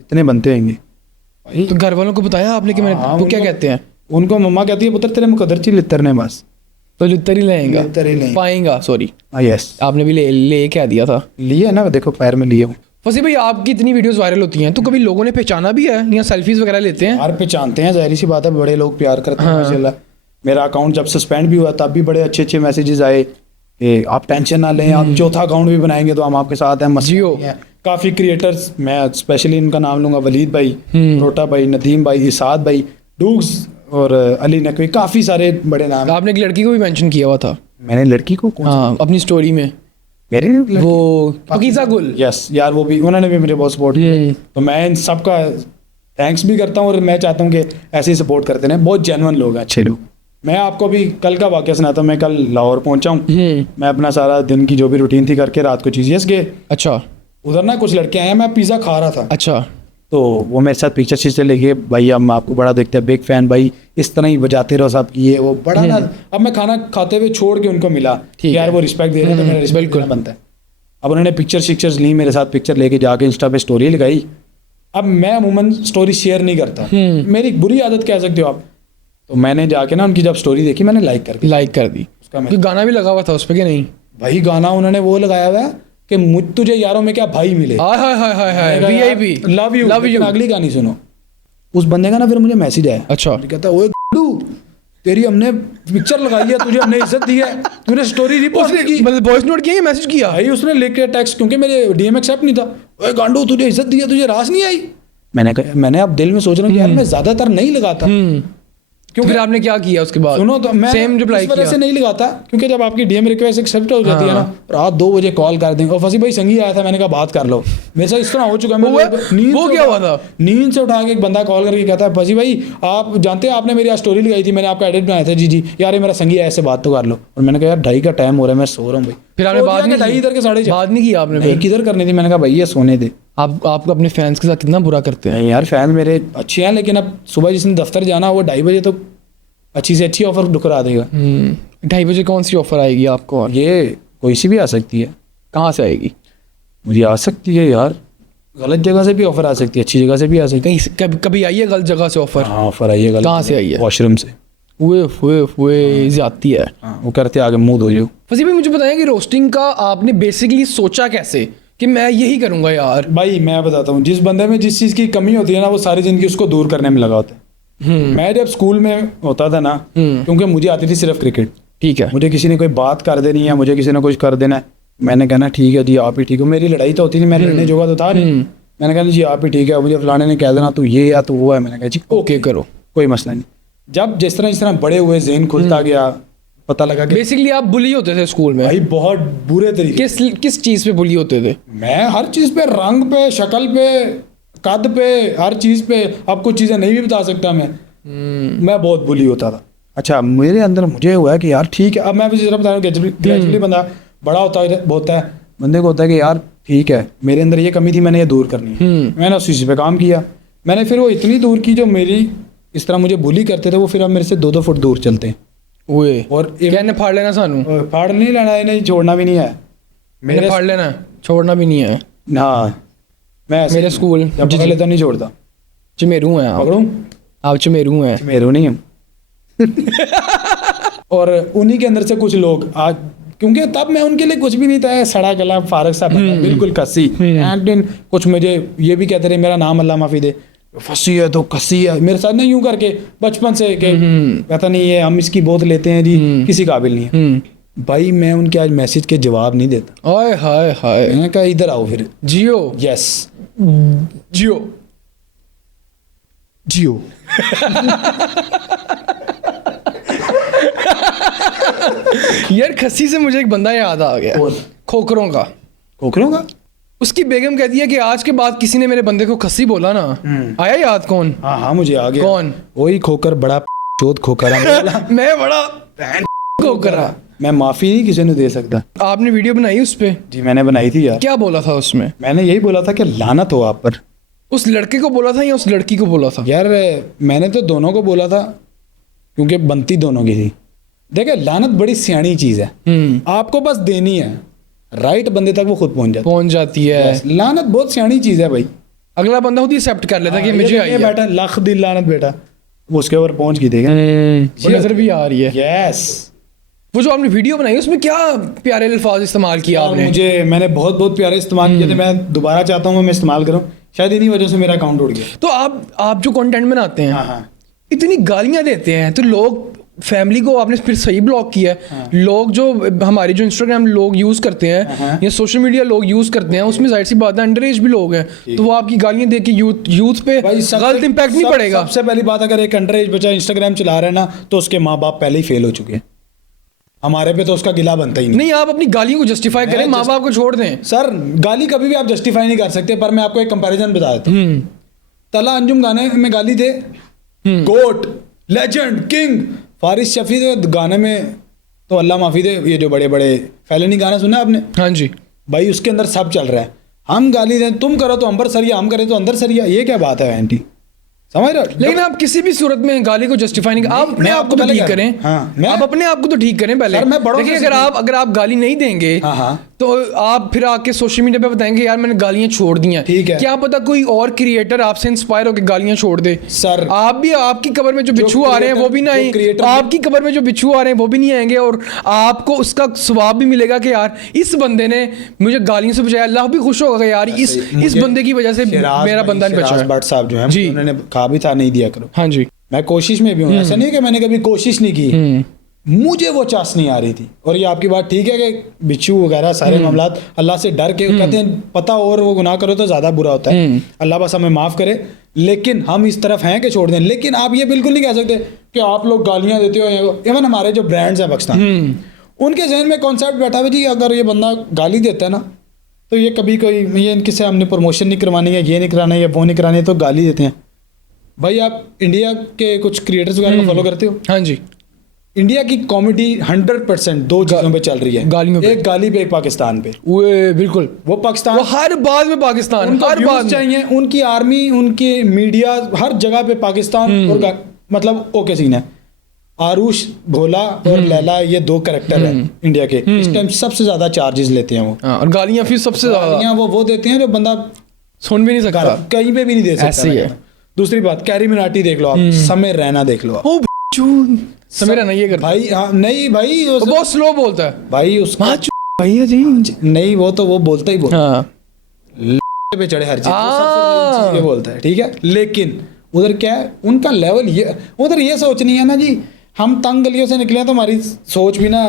इतने बनते होंगे। तो घर वालों को बताया आपने कि मैंने, वो क्या कहते हैं? उनको मम्मा कहती है पुत्र तेरे मुकद्दर ची लितर ने बस तो लितर ही लेगा, लितर ही लेंगे। पाएगा। सॉरी, यस आपने भी ले क्या दिया था? लिए ना, देखो पैर में लिए हूँ। फसी भाई, आपकी इतनी वीडियोस वायरल होती हैं तो कभी लोगों ने पहचाना भी है या सेल्फीज वगैरह लेते हैं? यार पहचानते हैं, जाहिर सी बात है, बड़े लोग प्यार करते हैं माशाल्लाह। मेरा अकाउंट जब सस्पेंड भी हुआ तब भी बड़े अच्छे अच्छे मैसेजेस आए कि आप टेंशन ना लें, आप चौथा अकाउंट भी बनाएंगे तो हम आपके साथ हैं, मसला जियो। नहीं है। काफ़ी क्रिएटर्स, मैं स्पेशली इनका नाम लूँगा, वलीद भाई, रोटा भाई, नदीम भाई, इसाद भाई, डूग्स और अली नकवी, काफ़ी सारे बड़े नाम। आपने एक लड़की को भी मेंशन किया हुआ था। मैंने लड़की को हाँ, अपनी स्टोरी में मेरी वो पकीज़ा गुल। यस यार, वो भी, उन्होंने भी मुझे बहुत सपोर्ट किया, तो मैं इन सब का थैंक्स भी करता हूँ और मैं चाहता हूँ कि ऐसे ही सपोर्ट करते रहें। बहुत जेन्युइन लोग हैं, अच्छे लोग। मैं आपको भी कल का वाक़या सुनाता हूँ। मैं कल लाहौर पहुँचा हूँ, मैं अपना सारा दिन की जो भी रूटीन थी करके रात को चीज़ गए। अच्छा उधर ना कुछ लड़के आए, मैं पिज़्ज़ा खा रहा था, अच्छा। तो वो मेरे साथ पिक्चर शिक्चर लेके, भाई हम आपको बड़ा देखते हैं, बिग फैन भाई, इस तरह ही बजाते रहो सब की, ये वो बड़ा ना। अब मैं खाना खाते हुए छोड़ के उनको मिला, ठीक यार है। वो रिस्पेक्ट दे रहे हैं तो मेरा रिस्पेक्ट बिल्कुल देना बनता है। अब उन्होंने पिक्चर शिक्चर्स ली मेरे साथ, पिक्चर लेके जाके इंस्टा पे स्टोरी लगाई। अब मैं अमूमन स्टोरी शेयर नहीं करता, मेरी बुरी आदत कह सकते हो आप। तो मैंने जाके ना उनकी जब स्टोरी देखी, मैंने लाइक कर दी उसका। कोई गाना भी लगा हुआ था उस पे कि नहीं? भाई गाना उन्होंने वो लगाया हुआ है कि मुझ तुझे यारों में क्या भाई मिले, hi VIP love you. Love you. अगली गानी सुनो, उस बंदे का ना फिर मुझे मैसेज आया। अच्छा। कहता ओए गुड्डू, तेरी हमने पिक्चर लगाई है, तुझे हमने इज्जत दी है, तूने स्टोरी रिपोस्ट की। मतलब वॉइस नोट किया या मैसेज किया? भाई उसने लिख के टेक्स्ट, क्योंकि मेरे डीएम एक्सेप्ट नहीं था, ओए गांडू तुझे इज्जत दी है, तुझे रास नहीं आई। मैंने अब दिल में सोच रहा हूँ कि यार मैं ज्यादातर नहीं लगाता, क्योंकि फिर आपने क्या किया उसके बाद? सुनो तो मैं सेम रिप्लाई इस वजह किया। से नहीं लगाता क्योंकि जब आपकी डीएम रिक्वेस्ट एक्सेप्ट हो जाती है ना, रात 2 बजे कॉल कर देंगे, और फसी भाई संगी आया था, मैंने कहा बात कर लो। मेरे साथ इस तरह हो चुका है। वो क्या हुआ था? नींद से उठा के एक बंदा कॉल करके कहता है, फसी भाई आप जानते हैं आपने मेरी आज स्टोरी लगाई थी, मैंने आपका एडिट बनाया था, जी यार ये मेरा संगी आया, ऐसे बात तो कर लो। और मैंने कहा यार 2:30 का टाइम हो रहा है, मैं सो रहा हूँ भाई। फिर आपने बात नहीं की? इधर के 4:30 बात नहीं की आपने? नहीं, किधर करनी थी। मैंने कहा भाई ये सोने दे। आपको अपने फैंस के साथ कितना बुरा करते हैं? नहीं यार, फैन मेरे अच्छे हैं, लेकिन अब सुबह जिसने दफ्तर जाना वो 2:30 बजे तो अच्छी से अच्छी ऑफर डुकरा देगा। 2:30 बजे कौन सी ऑफर आएगी आपको? और ये कोई सी भी आ सकती है। कहाँ से आएगी? मुझे आ सकती है यार, गलत जगह से भी ऑफर आ सकती है, अच्छी जगह से भी आ सकती है। कहीं कभी आई है गलत जगह से ऑफर? हाँ ऑफर आई है गलत। कहाँ से आई है? वॉशरूम से। वो जाती है। हाँ, वो करते आगे मुंह धो जो। फसी भाई मुझे बताएं कि रोस्टिंग का आपने बेसिकली सोचा कैसे कि मैं यही करूंगा यार? भाई मैं बताता हूँ, जिस बंदे में जिस चीज़ की कमी होती है ना, वो सारी जिंदगी उसको दूर करने में लगा होता है। मैं जब स्कूल में होता था ना, क्योंकि मुझे आती थी सिर्फ क्रिकेट, ठीक है, मुझे किसी ने कोई बात कर देनी है, मुझे किसी ने कुछ कर देना है, मैंने कहना ठीक है जी आप ही ठीक हो। मेरी लड़ाई तो होती थी, मैं लड़ने जोगा तो था नहीं। मैंने कहना जी आप ही ठीक है, मुझे फलाने ने कह देना तू ये या तू वो है, मैंने कहा जी ओके करो, कोई मसला नहीं। जब जिस तरह बड़े हुए, ज़हन खुलता गया, पता लगा कि बेसिकली आप बुली होते थे स्कूल में? भाई बहुत बुरे तरीके। किस चीज़ पे बुली होते थे? मैं हर चीज़ पे, रंग पे, शक्ल पे, कद पे, हर चीज़ पे। अब कुछ चीज़ें नहीं भी बता सकता मैं बहुत बुली होता था। अच्छा, मेरे अंदर मुझे हुआ है कि यार ठीक है, अब मैं जरा बता रहा हूँ, ग्रेजुअली बंदा बड़ा होता है, बंदे को होता है कि यार ठीक है मेरे अंदर ये कमी थी, मैंने ये दूर करनी है। मैंने उस चीज़ पे काम किया, मैंने फिर वो इतनी दूर की, जो मेरी इस तरह मुझे बुली करते थे वो फिर अब मेरे से 2-2 फुट दूर चलते हैं। और कहने फाड़ लेना सानू? फाड़ नहीं लेना है, नहीं छोड़ना भी नहीं है, मेरे फाड़ लेना छोड़ना भी नहीं है ना। मैं मेरे स्कूल जब पकड़ लेता नहीं छोड़ता। चमेरू हैं आप? पकड़ूं? आप चमेरू हैं? चमेरू नहीं हम। और उन्हीं के अंदर से कुछ लोग आज, क्योंकि तब मैं उनके लिए कुछ भी नहीं था, सड़ा गला फारग सा बिल्कुल कस्सी। एंड कुछ मुझे ये भी कहते रहे, मेरा नाम अल्लाह माफी दे, फंसी है तो कस्सी है, मेरे साथ ना यूं करके बचपन से कि कहता नहीं है हम इसकी बहुत लेते हैं जी, किसी काबिल नहीं है। भाई मैं उनके आज मैसेज के जवाब नहीं देता। ओए हाय हाय, मैंने कहा इधर आओ फिर। जियो। यस जियो जियो। यार खस्सी से मुझे एक बंदा याद आ गया, खोखरों का। खोखरों का? उसकी बेगम कहती है कि आज के बाद किसी ने मेरे बंदे को खस्सी बोला ना, आया याद कौन? हाँ मुझे आ गया। कौन? वही खोकर, बड़ा चोद खोकर। मैं बड़ा खोकर। मैं माफी नहीं किसी ने दे सकता। आपने वीडियो बनाई उस पे? जी मैंने बनाई थी यार। क्या बोला था उसमें? मैंने यही बोला था कि लानत हो आप पर। उस लड़के को बोला था या उस लड़की को बोला था? यार मैंने तो दोनों को बोला था, क्योंकि बनती दोनों की थी। देखे लानत बड़ी सियानी चीज है, आपको बस देनी है, राइट बंदे तक वो खुद पहुंच जाती है। लानत बहुत सियानी चीज है भाई। अगला बंदा खुद ही एक्सेप्ट कर लेता कि मुझे आई है। बेटा लाख दिल लानत बेटा, वो उसके ऊपर पहुंच गई। देखे नजर भी आ रही है। यस। वो जो आपने वीडियो बनाई उसमें क्या प्यारे अल्फाज इस्तेमाल किया आपने? मैंने बहुत प्यारे इस्तेमाल किए थे। मैं दोबारा चाहता हूँ मैं इस्तेमाल करूँ, शायद इन्हीं वजह से मेरा अकाउंट उड़ गया। तो आप जो कंटेंट बनाते हैं, हाँ। इतनी गालियां देते हैं तो लोग फैमिली को आपने फिर सही ब्लॉक किया है। लोग जो हमारे जो इंस्टाग्राम लोग यूज़ करते हैं या सोशल मीडिया लोग यूज़ करते हैं, उसमें जाहिर सी बात है अंडर एज भी लोग हैं, तो वो आपकी गालियाँ देख के यूथ पे गलत इम्पैक्ट नहीं पड़ेगा। सबसे पहली बात, अगर एक अंडर एज बच्चा इंस्टाग्राम चला रहा है ना, तो उसके माँ बाप पहले ही फेल हो चुके हैं। हमारे पे तो उसका गिला बनता ही नहीं। आप अपनी गालियों को जस्टिफाई करें, माँ बाप को छोड़ दें। सर गाली कभी भी आप जस्टिफाई नहीं कर सकते, पर मैं आपको एक कंपैरिजन बता देता हूँ। तला अंजुम गाने में गाली दे, गोट, लेजेंड, किंग फारिस शफी दे गाने में, तो अल्लाह माफी दे, ये जो बड़े बड़े फैलनी गाना सुना आपने? हाँ जी भाई, उसके अंदर सब चल रहा है। हम गाली दें, तुम करो तो अंबर सरिया, हम करें तो अंदर सरिया, ये क्या बात है आंटी? समझ रहे हो? लेकिन आप किसी भी सूरत में गाली को जस्टिफाई नहीं, आप अपने आप को तो ठीक करें। आप अपने आप को तो ठीक करें पहले। देखिए, अगर आप गाली नहीं देंगे तो आप फिर आके सोशल मीडिया पे बताएंगे यार मैंने गालियां छोड़ दी हैं। ठीक है, क्या पता कोई और क्रिएटर आपसे इंस्पायर होकर गालियां छोड़ दे। सर आप भी, आपकी कबर में जो बिच्छू आ रहे हैं वो भी ना आए, आपकी कबर में जो बिच्छू आ रहे हैं वो भी नहीं आएंगे, और आपको उसका सवाब भी मिलेगा कि यार इस बंदे ने मुझे गालियों से बचाया। अल्लाह भी खुश होगा यार इस बंदे की वजह से मेरा बंदा नहीं बचा। भट्ट साहब जो है जी, उन्होंने कहा भी था नहीं दिया करो। हाँ जी, मैं कोशिश में भी हूँ, ऐसा नहीं कि मैंने कभी कोशिश नहीं की, मुझे वो चास नहीं आ रही थी। और ये आपकी बात ठीक है कि बिच्छू वगैरह सारे मामलात अल्लाह से डर के कहते हैं, पता और वो गुनाह करो तो ज़्यादा बुरा होता है। अल्लाह बस हमें माफ़ करे, लेकिन हम इस तरफ हैं कि छोड़ दें। लेकिन आप ये बिल्कुल नहीं कह सकते कि आप लोग गालियाँ देते हो। इवन हमारे जो ब्रांड्स हैं पाकिस्तान, उनके जहन में कॉन्सेप्ट बैठा हुआ जी, अगर ये बंदा गाली देता है ना, तो ये कभी कोई ये इनके से हमने प्रमोशन नहीं करवानी है, ये नहीं कराना है, वो नहीं करानी है, तो गाली देते हैं। भाई आप इंडिया के कुछ क्रिएटर्स वगैरह को फॉलो करते हो? हाँ जी। इंडिया की कॉमेडी 100% दो चीज़ों पे चल रही है, गालियों पे, एक गाली पे, एक पाकिस्तान पे। वो बिल्कुल, वो पाकिस्तान, वो हर बात में पाकिस्तान, हर बात चाहिए, उनकी आर्मी, उनकी मीडिया, हर जगह पे पाकिस्तान। और मतलब ओके सीन है। आरुष भोला और लैला, ये दो कैरेक्टर हैं इंडिया के, इस टाइम सबसे ज्यादा चार्जेस लेते हैं वो, और गालियां फिर सबसे ज्यादा वो देते हैं जो बंदा सुन भी नहीं सकता, कहीं पे भी नहीं दे सकता। ऐसे ही है। दूसरी बात, कैरी मिनाटी देख लो आप, समय रैना देख लो आप, समय रैना ये करता भाई। हाँ नहीं भाई, बहुत स्लो बोलता है भाई, उसका भैया जी नहीं, वो बोलता ही बोलता पे चढ़े हर चीज ये बोलता है, ठीक है। लेकिन उधर क्या है, उनका लेवल ये, उधर ये सोच नहीं है ना जी, हम तंग गलियों से निकले हैं तो हमारी सोच भी ना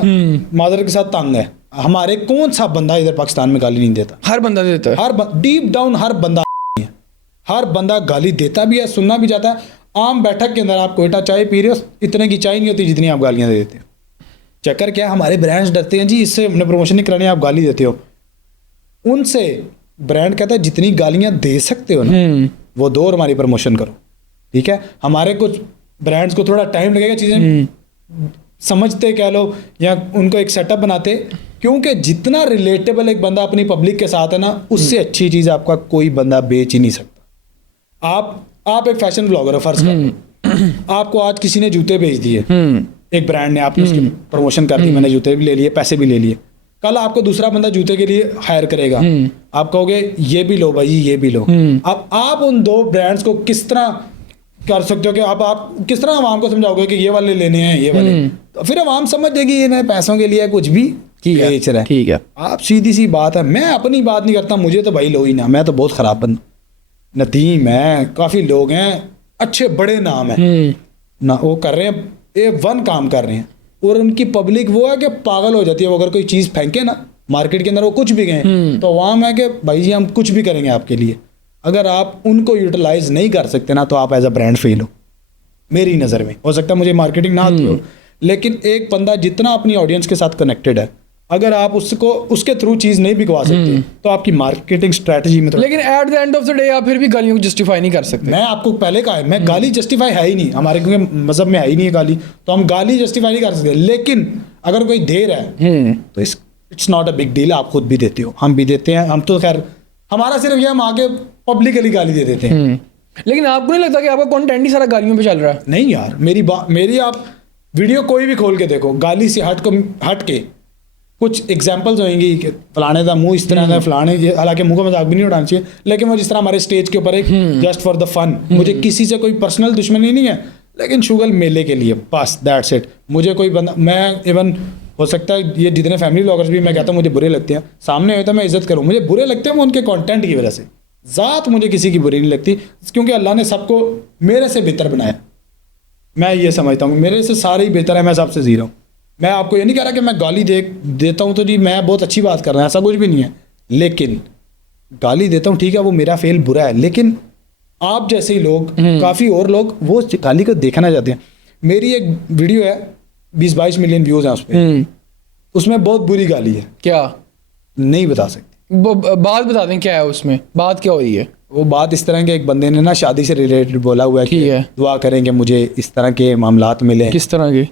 मादर के साथ तंग है। हमारे कौन सा बंदा इधर पाकिस्तान में गाली नहीं देता? हर बंदा देता है, डीप डाउन हर बंदा गाली देता भी है, सुनना भी जाता है। आम बैठक के अंदर आप कोयटा चाय पी रहे हो, इतने की चाय नहीं होती जितनी आप गालियां दे देते हो। चक्कर क्या है, हमारे ब्रांड्स डरते हैं जी, इससे हमने प्रमोशन नहीं करानी, आप गाली देते हो। उनसे ब्रांड कहता है जितनी गालियां दे सकते हो ना वो दो और हमारी प्रमोशन करो, ठीक है। हमारे कुछ ब्रांड्स को थोड़ा टाइम लगेगा चीज़ें समझते कह लो, या उनको एक सेटअप बनाते, क्योंकि जितना रिलेटेबल एक बंदा अपनी पब्लिक के साथ है ना, उससे अच्छी चीज़ आपका कोई बंदा बेच ही नहीं सकता। आप एक फैशन ब्लॉगर हो फर्ज करो, आपको आज किसी ने जूते भेज दिए, एक ब्रांड ने, आपने उसकी प्रमोशन कर दी, मैंने जूते भी ले लिए, पैसे भी ले लिए। कल आपको दूसरा बंदा जूते के लिए हायर करेगा, आप कहोगे ये भी लो भाई, ये भी लो। अब आप उन दो ब्रांड्स को किस तरह कर सकते हो कि आप किस तरह आवाम को समझाओगे कि ये वाले लेने हैं, ये वाले, तो फिर आवाम समझ जाएगी ये नए पैसों के लिए कुछ भी बेच रहा है। ठीक है, आप सीधी सी बात है, मैं अपनी बात नहीं करता, मुझे तो भाई लो ही ना, मैं तो बहुत खराब बंदा, नतीम है, काफी लोग हैं अच्छे बड़े नाम है ना, वो कर रहे हैं A1 काम कर रहे हैं, और उनकी पब्लिक वो है कि पागल हो जाती है। वो अगर कोई चीज़ फेंके ना मार्केट के अंदर, वो कुछ भी गए तो आवाम है कि भाई जी हम कुछ भी करेंगे आपके लिए। अगर आप उनको यूटिलाइज नहीं कर सकते ना, तो आप एज अ ब्रांड फेल हो मेरी नज़र में। हो सकता है मुझे मार्केटिंग ना आती हो, लेकिन एक बंदा जितना अपनी ऑडियंस के साथ कनेक्टेड है, अगर आप उसके थ्रू चीज़ नहीं बिकवा सकते तो आपकी मार्केटिंग स्ट्रेटजी में तो, लेकिन at the end of the day आप फिर भी गालियों को जस्टिफाई नहीं कर सकते। मैं आपको पहले कहा है, मैं गाली जस्टिफाई है ही नहीं हमारे, क्योंकि मजहब में है ही नहीं है गाली, तो हम गाली जस्टिफाई नहीं कर सकते। लेकिन अगर कोई दे रहा है तो it's not a big deal, आप खुद भी देते हो, हम भी देते हैं। हम तो खैर हमारा सिर्फ ये, हम आगे पब्लिकली गाली दे देते हैं। लेकिन आपको नहीं लगता कि आपका कंटेंट ही सारा गालियों पे चल रहा है? नहीं यार, मेरी आप वीडियो कोई भी खोल के देखो, गाली से हट के कुछ एग्जाम्पल्स होंगी कि फलाने का मुंह इस तरह का, फलाने, हालांकि मुंह का मजाक भी नहीं उड़ाना चाहिए, लेकिन वो जिस तरह हमारे स्टेज के ऊपर एक जस्ट फॉर द फन, मुझे किसी से कोई पर्सनल दुश्मनी नहीं है, लेकिन शुगल मेले के लिए बस, दैट्स इट। मुझे कोई बंदा, मैं इवन हो सकता है ये जितने फैमिली व्लॉगर्स भी मैं कहता हूँ मुझे बुरे लगते हैं, सामने होता है मैं इज्जत करूँ, मुझे बुरे लगते हैं वो उनके कंटेंट की वजह से, ज़ात मुझे किसी की बुरी नहीं लगती, क्योंकि अल्लाह ने सबको मेरे से बेहतर बनाया। मैं ये समझता हूँ मेरे से सारे ही बेहतर है, मैं सबसे जीरो हूँ। मैं आपको ये नहीं कह रहा कि मैं गाली देता हूँ तो जी मैं बहुत अच्छी बात कर रहा हूँ, ऐसा कुछ भी नहीं है। लेकिन गाली देता हूँ ठीक है, वो मेरा फेल बुरा है, लेकिन आप जैसे ही लोग काफ़ी और लोग वो गाली को देखना चाहते हैं। मेरी एक वीडियो है 20-22 मिलियन व्यूज़ हैं उस पर, उसमें बहुत बुरी गाली है। क्या? नहीं बता सकती। बात बता दें क्या है उसमें, बात क्या हो रही है? वो बात इस तरह के, एक बंदे ने ना शादी से रिलेटेड बोला हुआ है कि ठीक है। दुआ करें कि मुझे इस तरह के मामलात मिले, किस तरह के?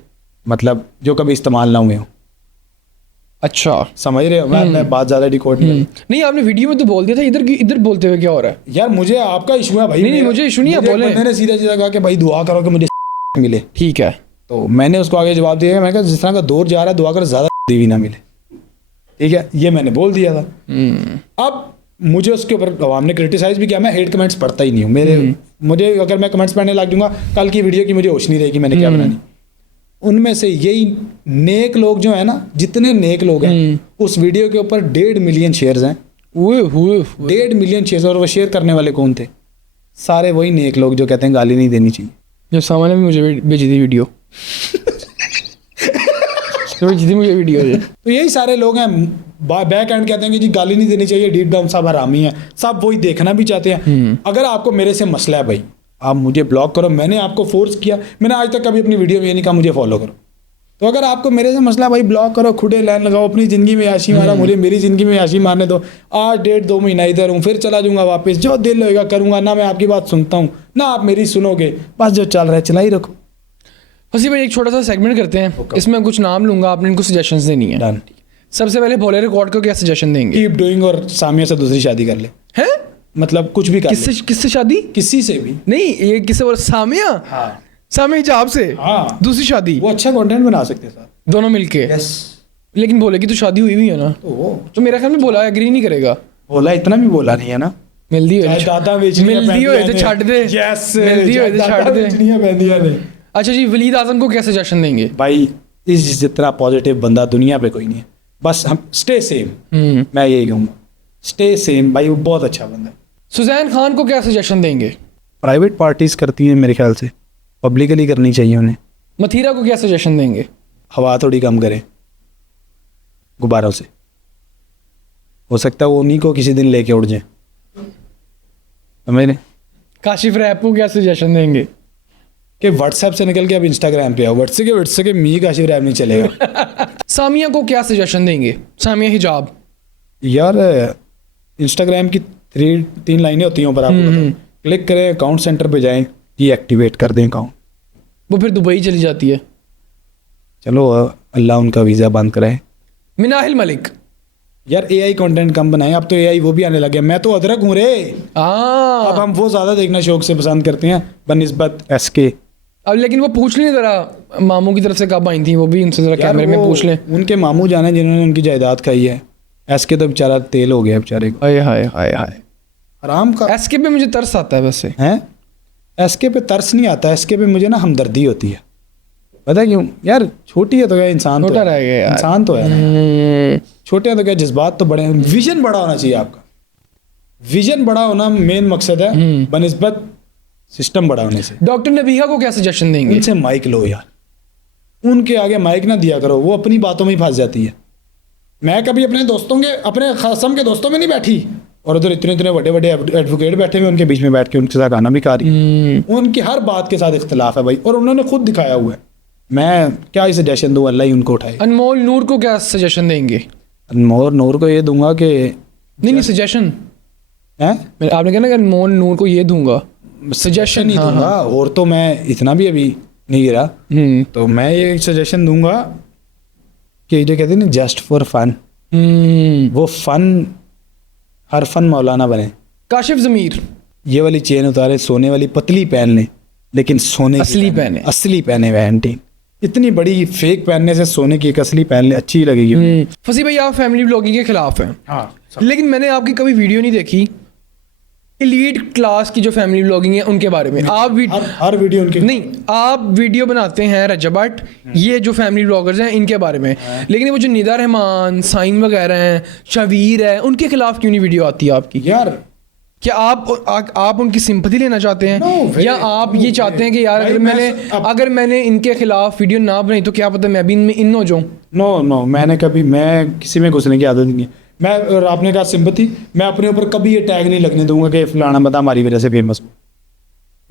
मतलब जो कभी इस्तेमाल ना हुए हो। अच्छा, समझ रहे हो? मैं बात ज़्यादा डिकोड नहीं। नहीं आपने वीडियो में तो बोल दिया था, इधर बोलते हुए क्या हो रहा है? यार मुझे आपका इशू है भाई। नहीं, मुझे इशू नहीं है, मुझे एक बोले। बंदे ने सीधा सीधा कहा कि भाई दुआ करो कि मुझे मिले। ठीक है। तो मैंने उसको आगे जवाब दिया, मैं कहा जिस तरह का दौर जा रहा है दुआ करो ज़्यादा भी ना मिले। ठीक है, ये मैंने बोल दिया था। अब मुझे उसके ऊपर अवाम ने क्रिटिसाइज भी किया। मैं हेट कमेंट्स पढ़ता ही नहीं हूँ। मुझे अगर मैं कमेंट्स पढ़ने लग जाऊंगा कल की वीडियो की मुझे होश नहीं रहेगी मैंने क्या बनानी। उनमें से यही नेक लोग जो है ना, जितने नेक लोग हैं उस वीडियो के ऊपर 1.5 मिलियन शेयर्स हैं। 1.5 मिलियन शेयर्स। और वो शेयर करने वाले कौन थे? सारे वही नेक लोग जो कहते हैं गाली नहीं देनी चाहिए। जो सामने भी मुझे भेजी थी वीडियो भेजी थी मुझे वीडियो। तो यही सारे लोग हैं, बैक एंड कहते हैं कि जी गाली नहीं देनी चाहिए, डीप डाउन सब हरामी हैं, सब वही देखना भी चाहते हैं। अगर आपको मेरे से मसला है भाई, आप मुझे ब्लॉक करो। मैंने आपको फोर्स किया, मैंने आज तक कभी अपनी वीडियो में ये नहीं कहा मुझे फॉलो करो। तो अगर आपको मेरे से मसला भाई, ब्लॉक करो, खुदे लाइन लगाओ, अपनी ज़िंदगी में याशी मारा, मुझे मेरी ज़िंदगी में याशी मारने दो। आज 1.5-2 महीना इधर हूँ, फिर चला जाऊँगा वापस, जो दिल होएगा करूँगा। ना मैं आपकी बात सुनता हूँ ना आप मेरी सुनोगे, बस जो चल रहा है चला ही रखो। फसी भाई एक छोटा सा सेगमेंट करते हैं, इसमें कुछ नाम लूंगा, आपने इनको सजेशंस देनी है। डन। सबसे पहले भोले रिकॉर्ड को क्या सजेशन देंगे? कीप डूइंग और सामिया से दूसरी शादी कर ले। हैं? मतलब कुछ भी कर ले। किससे शादी? किसी से भी नहीं, ये किससे बोला? सामिया? हाँ। सामिया हिजाब से? हाँ। दूसरी शादी? वो अच्छा कंटेंट बना सकते हैं साथ दोनों मिलके। यस। लेकिन भोले की तो शादी हुई भी है ना, तो मेरा ख्याल में भोला एग्री नहीं करेगा। बोला इतना भी बोला नहीं है ना। मिलदी चाहे दादा बेचनी है, मिलदी होए तो छੱਡ दे। यस, मिलदी होए तो छੱਡ दे। बेचनी है बहनिया ने। अच्छा जी, वलीद आजम को क्या सजेशन देंगे? भाई इस जितना पॉजिटिव बंदा दुनिया पे कोई नहीं है। बस हम स्टे सेम, मैं यही कहूँगा, स्टे सेम भाई। वो बहुत अच्छा बंदा है। सुजैन खान को क्या सजेशन देंगे? प्राइवेट पार्टीज करती हैं मेरे ख्याल से, पब्लिकली करनी चाहिए उन्हें। मथीरा को क्या सजेशन देंगे? हवा थोड़ी कम करें गुब्बारों से, हो सकता है वो उन्हीं को किसी दिन लेके उड़ जाए। समझ रहे? काशिफ रैप को क्या सजेशन देंगे? कि व्हाट्सएप से निकल के अब इंस्टाग्राम पे आओ। व्हाट्सएप के मी काशिफ रैप नहीं चलेगा। सामिया को क्या सजेशन देंगे? सामिया हिजाब। यार इंस्टाग्राम की 3 लाइनें होती हैं ऊपर, आपको पता है। क्लिक करें, अकाउंट सेंटर पे जाएं, ये एक्टिवेट कर दें अकाउंट। वो फिर दुबई चली जाती है। चलो अल्लाह उनका वीज़ा बंद कराए। मिनाहिल मलिक। यार एआई कंटेंट कम बनाएं, अब तो एआई वो भी आने लगे। मैं तो अदरक हूँ रे। अब हम वो ज़्यादा देखना शौक से पसंद करते हैं बनिस्बत एसके। अब लेकिन वो पूछ लें ज़रा, मामू की तरफ से कब आई थी, वो भी उनसे ज़रा कैमरे में पूछ लें। उनके मामू जाने जिन्होंने उनकी जायदाद खाई है। एसके तो बेचारा तेल हो गया बेचारे को। हाय हाय हाय हाय। आराम का। एसके पे मुझे तरस आता है वैसे। हैं? एसके पे तरस नहीं आता, एसके पे मुझे ना हमदर्दी होती है। पता है क्यों? यार छोटी है तो क्या, इंसान छोटा रह गया यार। इंसान तो है ना। छोटे हैं तो क्या, जज्बात तो बड़े हैं। विजन बड़ा होना चाहिए आपका। विजन बड़ा होना मेन मकसद है बनिस्बत सिस्टम बड़ा होने से। डॉक्टर नबीहा को क्या सजेशन देंगे? उनसे माइक लो यार, उनके आगे माइक ना दिया करो, वो अपनी बातों में ही फंस जाती है। मैं कभी अपने दोस्तों के, अपने खासम के दोस्तों में नहीं बैठी, और उधर इतने इतने बड़े बड़े एडवोकेट बैठे हुए, उनके बीच में बैठ के उनके साथ गाना भी खा रही। उनकी हर बात के साथ इख्तलाफ है भाई, और उन्होंने खुद दिखाया हुआ है। मैं क्या ही सजेशन दूँ, अल्लाह ही उनको उठाए। अनमोल नूर को क्या सजेशन देंगे? अनमोल नूर को ये दूंगा कि नहीं सजेशन है, आपने कहा ना कि अनमोल नूर को ये दूंगा, सजेशन ही दूंगा। और तो मैं इतना भी अभी नहीं गिरा, तो मैं ये सजेशन दूंगा कि जो कहते हैं ना जस्ट फॉर फन, वो फन, हर फन मौलाना बने। काशिफ ज़मीर। ये वाली चेन उतारे, सोने वाली पतली पहन लें, लेकिन सोने असली पहने, असली पहने वैंटी। इतनी बड़ी फेक पहनने से सोने की एक असली पहन ले, अच्छी लगेगी। फसी भाई आप फैमिली ब्लॉगिंग के खिलाफ हैं। हाँ, लेकिन मैंने आपकी कभी वीडियो नहीं देखी एलीट क्लास की जो फैमिली ब्लॉगिंग है उनके बारे में। आप हर वीडियो उनके नहीं, आप वीडियो बनाते हैं रजब भट्ट, ये जो फैमिली ब्लॉगर्स हैं इनके बारे में, लेकिन वो जो निदा रहमान, साइन वगैरह हैं, शवीर है, उनके खिलाफ क्यों नहीं वीडियो आती है आपकी? यार क्या आप उनकी सिंपैथी लेना चाहते हैं? No way, या आप no ये way. चाहते हैं कि यार भाई अगर मैंने इनके खिलाफ वीडियो ना बनाई तो क्या पता मैं भी इनमें इन हो जाऊं? नो मैं किसी में घुसने की आदत नहीं है। मैं, और आपने कहा सिंपैथी, मैं अपने ऊपर कभी ये टैग नहीं लगने दूंगा कि फलाना बंदा हमारी वजह से फेमस हो।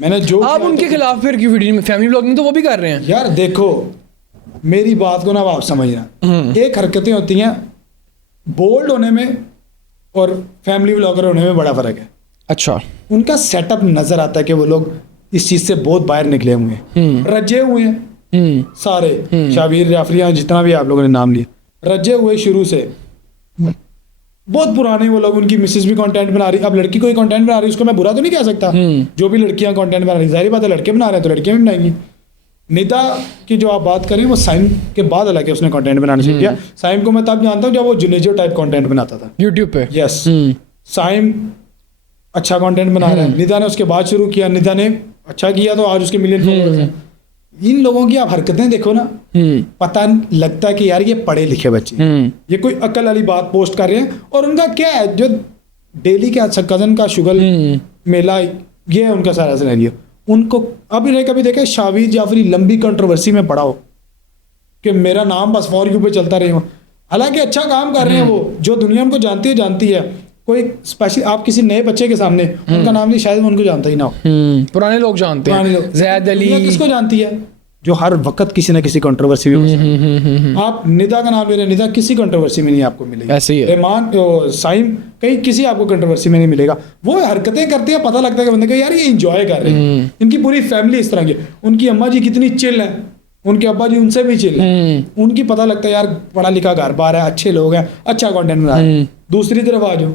मैंने जो आप किया उनके तो- खिलाफ फिर क्यों वीडियो में? फैमिली व्लॉगिंग तो वो भी कर रहे हैं। यार देखो, मेरी बात को ना आप समझना, एक हरकतें होती हैं बोल्ड होने में और फैमिली व्लॉगर होने में बड़ा फर्क है। अच्छा। उनका सेटअप नजर आता है कि वो लोग इस चीज से बहुत बाहर निकले हुए हैं, रजे हुए हैं सारे, शाबिर जाफरिया जितना भी आप लोगों ने नाम लिया, रजे हुए शुरू से, बहुत पुराने वो लोग। उनकी मिसेस भी कंटेंट बना रही, अब लड़की कोई कंटेंट बना रही, उसको मैं बुरा तो नहीं कह सकता। जो भी लड़कियां कंटेंट बना रही, जाहिर बात है लड़के बना रहे हैं तो लड़कियां भी बनाएंगी। निदा की जो आप बात करें, वो साइम के बाद हालांकि उसने कंटेंट बनाना शुरू किया। साइम को मैं तब जानता हूँ जब वो जुनेजो टाइप कंटेंट बनाता था यूट्यूब पे। यस, साइम अच्छा कंटेंट बना रहा है। निदा ने उसके बाद शुरू किया, निदा ने अच्छा किया तो आज उसके मिलियन फॉलोअर्स हैं। इन लोगों की आप हरकतें देखो ना, पता लगता है कि यार ये पढ़े लिखे बच्चे, ये कोई अकल वाली बात पोस्ट कर रहे हैं। और उनका क्या है, जो डेली के कजन का शुगर मेला, ये है उनका सारा सिनेरियो। उनको अब इन्हें कभी देखे शाबिर जाफरी लंबी कंट्रोवर्सी में पड़ा हो कि मेरा नाम बस फॉर यू पे चलता रहे हो, हालांकि अच्छा काम कर रहे हैं वो, जो दुनिया उनको जानती है। कोई स्पेशल आप किसी नए बच्चे के सामने उनका नाम नहीं, शायद उनको जानता ही ना हो। पुराने लोग जानते हैं, ज़ैद अली किसको जानती है, जो हर वक्त किसी ना किसी कंट्रोवर्सी में। आप निदा का नाम ले रहे हैं, निदा किसी कंट्रोवर्सी में नहीं आपको मिलेगी। ऐसे ही है। रहमान साइम कहीं किसी आपको कंट्रोवर्सी में नहीं मिलेगा। वो हरकतें करते हैं, पता लगता है कि बंदे को यार ये एंजॉय कर रहे हैं। इनकी पूरी फैमिली इस तरह की, उनकी अम्मा जी कितनी चिल है, उनके अब्बा जी उनसे भी चिल है। उनकी पता लगता है यार पढ़ा लिखा घर बार है, अच्छे लोग हैं, अच्छा कंटेंट बना रहे हैं। दूसरी तरफ आ जाओ,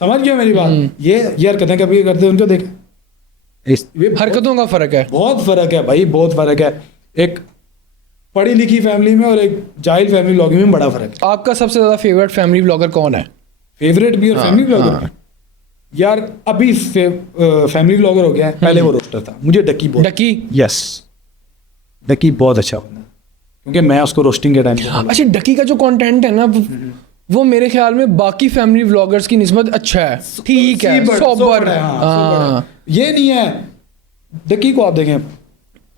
समझ गए मेरी बात, ये हरकतें कभी करते हैं उनको देखें, हरकतों का फर्क है। बहुत फर्क है भाई, बहुत फर्क है। एक पढ़ी लिखी फैमिली में और एक जाहिल फैमिली व्लॉगिंग में बड़ा फर्क है। आपका सबसे ज्यादा फेवरेट फैमिली व्लॉगर कौन है? फेवरेट भी और फैमिली व्लॉगर, यार अभी फैमिली व्लॉगर हो गया है, पहले वो रोस्टर था। मुझे डकी बहुत, डकी, यस डकी बहुत अच्छा बंदा, क्योंकि मैं उसको रोस्टिंग के टाइम। अच्छा, डकी का जो कंटेंट है ना, वो मेरे ख्याल में बाकी फैमिली व्लॉगर्स की निस्बत अच्छा है, ठीक है, सोबर है। ये नहीं है, डकी को आप देखें,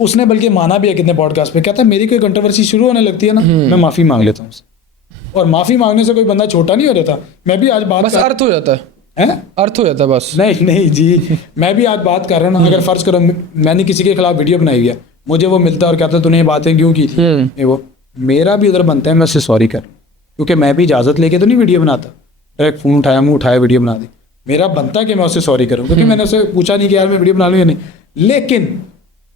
उसने बल्कि माना भी है कितने पॉडकास्ट पे, कहता है मेरी कोई कंट्रोवर्सी शुरू होने लगती है ना, मैं माफी मांग लेता हूँ। और माफी मांगने से कोई बंदा छोटा नहीं हो जाता। मैं भी आज बात बस अर्थ हो जाता है, अर्थ हो जाता है बस। नहीं जी, मैं भी आज बात कर रहा हूँ ना, अगर फर्ज करो मैंने किसी के खिलाफ वीडियो बनाई है, मुझे वो मिलता है और कहता है तूने ये बातें क्यों की थी, वो मेरा भी उधर बनता है मैं उससे सॉरी कर, क्योंकि मैं भी इजाजत लेके तो नहीं वीडियो बनाता, डायरेक्ट फोन उठाया, मुंह उठाया, वीडियो बना दी। मेरा बनता है कि मैं उससे सॉरी करूँ, क्योंकि मैंने उससे पूछा नहीं कि यार मैं वीडियो बना लूँ या नहीं। लेकिन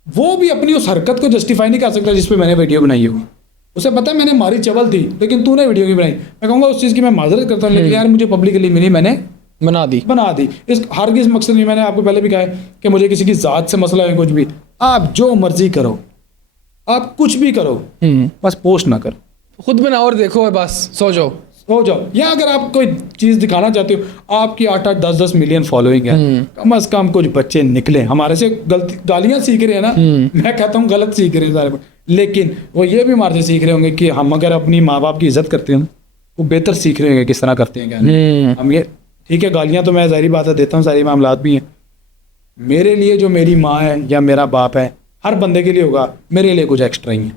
वो भी अपनी उस हरकत को जस्टिफाई नहीं कर सकता जिस पे मैंने वीडियो बनाई होगी। उसे पता है मैंने मारी चवल थी, लेकिन तूने वीडियो क्यों बनाई। मैं कहूँगा उस चीज़ की मैं माजरत करता हूँ, लेकिन यार मुझे पब्लिकली मिली, मैंने बना दी। इस हरगिज़ मकसद नहीं, मैंने आपको पहले भी कहा है कि मुझे किसी की ज़ात से मसला है, कुछ भी आप जो मर्जी करो, आप कुछ भी करो, बस पोस्ट ना करो, खुद बनाओ और देखो, बस सो जाओ। या अगर आप कोई चीज़ दिखाना चाहते हो, आपकी 8-8, 10-10 मिलियन फॉलोइंग है, कम अज कम कुछ बच्चे निकले हमारे से, गलती गालियाँ सीख रहे हैं ना, मैं कहता हूँ गलत सीख रहे हैं सारे, लेकिन वो ये भी हमारे से सीख रहे होंगे कि हम अगर अपनी माँ बाप की इज्जत करते हैं, वो बेहतर सीख रहे होंगे किस तरह करते हैं क्या। हम ये ठीक है, गालियाँ तो मैं जाहिर बात है देता हूँ, सारी मामलात भी हैं। मेरे लिए जो मेरी माँ है या मेरा बाप है, हर बंदे के लिए होगा, मेरे लिए कुछ एक्स्ट्रा ही है।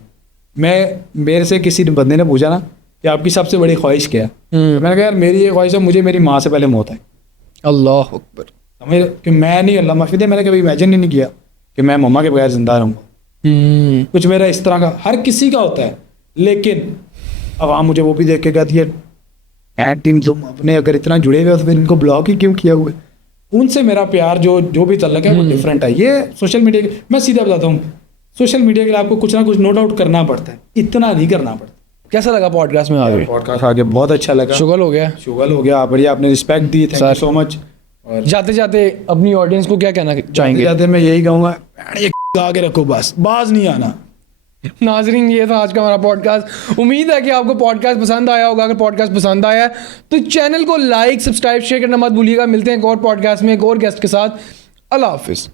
मेरे से किसी बंदे ने पूछा ना कि आपकी सबसे बड़ी ख्वाहिश क्या है, मैंने कहा यार मेरी ये ख्वाहिश है, मुझे मेरी माँ से पहले मौत है। अल्लाह अकबर। कि मैं नहीं, अल्लाह माफी दे, मैंने कभी इमेजिन ही नहीं किया कि मैं मम्मा के बगैर जिंदा रहूँगा। कुछ मेरा इस तरह का हर किसी का होता है, लेकिन अब आप मुझे वो भी देख के कहती है टीम तुम अपने अगर इतना जुड़े हुए हो तो फिर इनको ब्लॉक ही क्यों किया हुआ है। उनसे मेरा प्यार जो भी तल्लक है वो डिफरेंट है। ये सोशल मीडिया मैं सीधा बताता हूँ, सोशल मीडिया के लिए आपको कुछ ना कुछ नो डाउट करना पड़ता है, इतना नहीं करना पड़ता। कैसा लगा पॉडकास्ट में आगे? पॉडकास्ट आगे बहुत अच्छा लगा, शुगल हो गया, बढ़िया, आपने respect the, thank you so much. और जाते जाते अपनी ऑडियंस को क्या कहना चाहेंगे? जाते मैं यही कहूँगा, आगे रखो, बस बाज नहीं आना। नाजरीन, ये था आज का हमारा पॉडकास्ट। उम्मीद है कि आपको पॉडकास्ट पसंद आया होगा। अगर पॉडकास्ट पसंद आया है तो चैनल को लाइक, सब्सक्राइब, शेयर करना मत भूलिएगा। मिलते हैं एक और पॉडकास्ट में एक और गेस्ट के साथ। अल्लाह हाफिज़।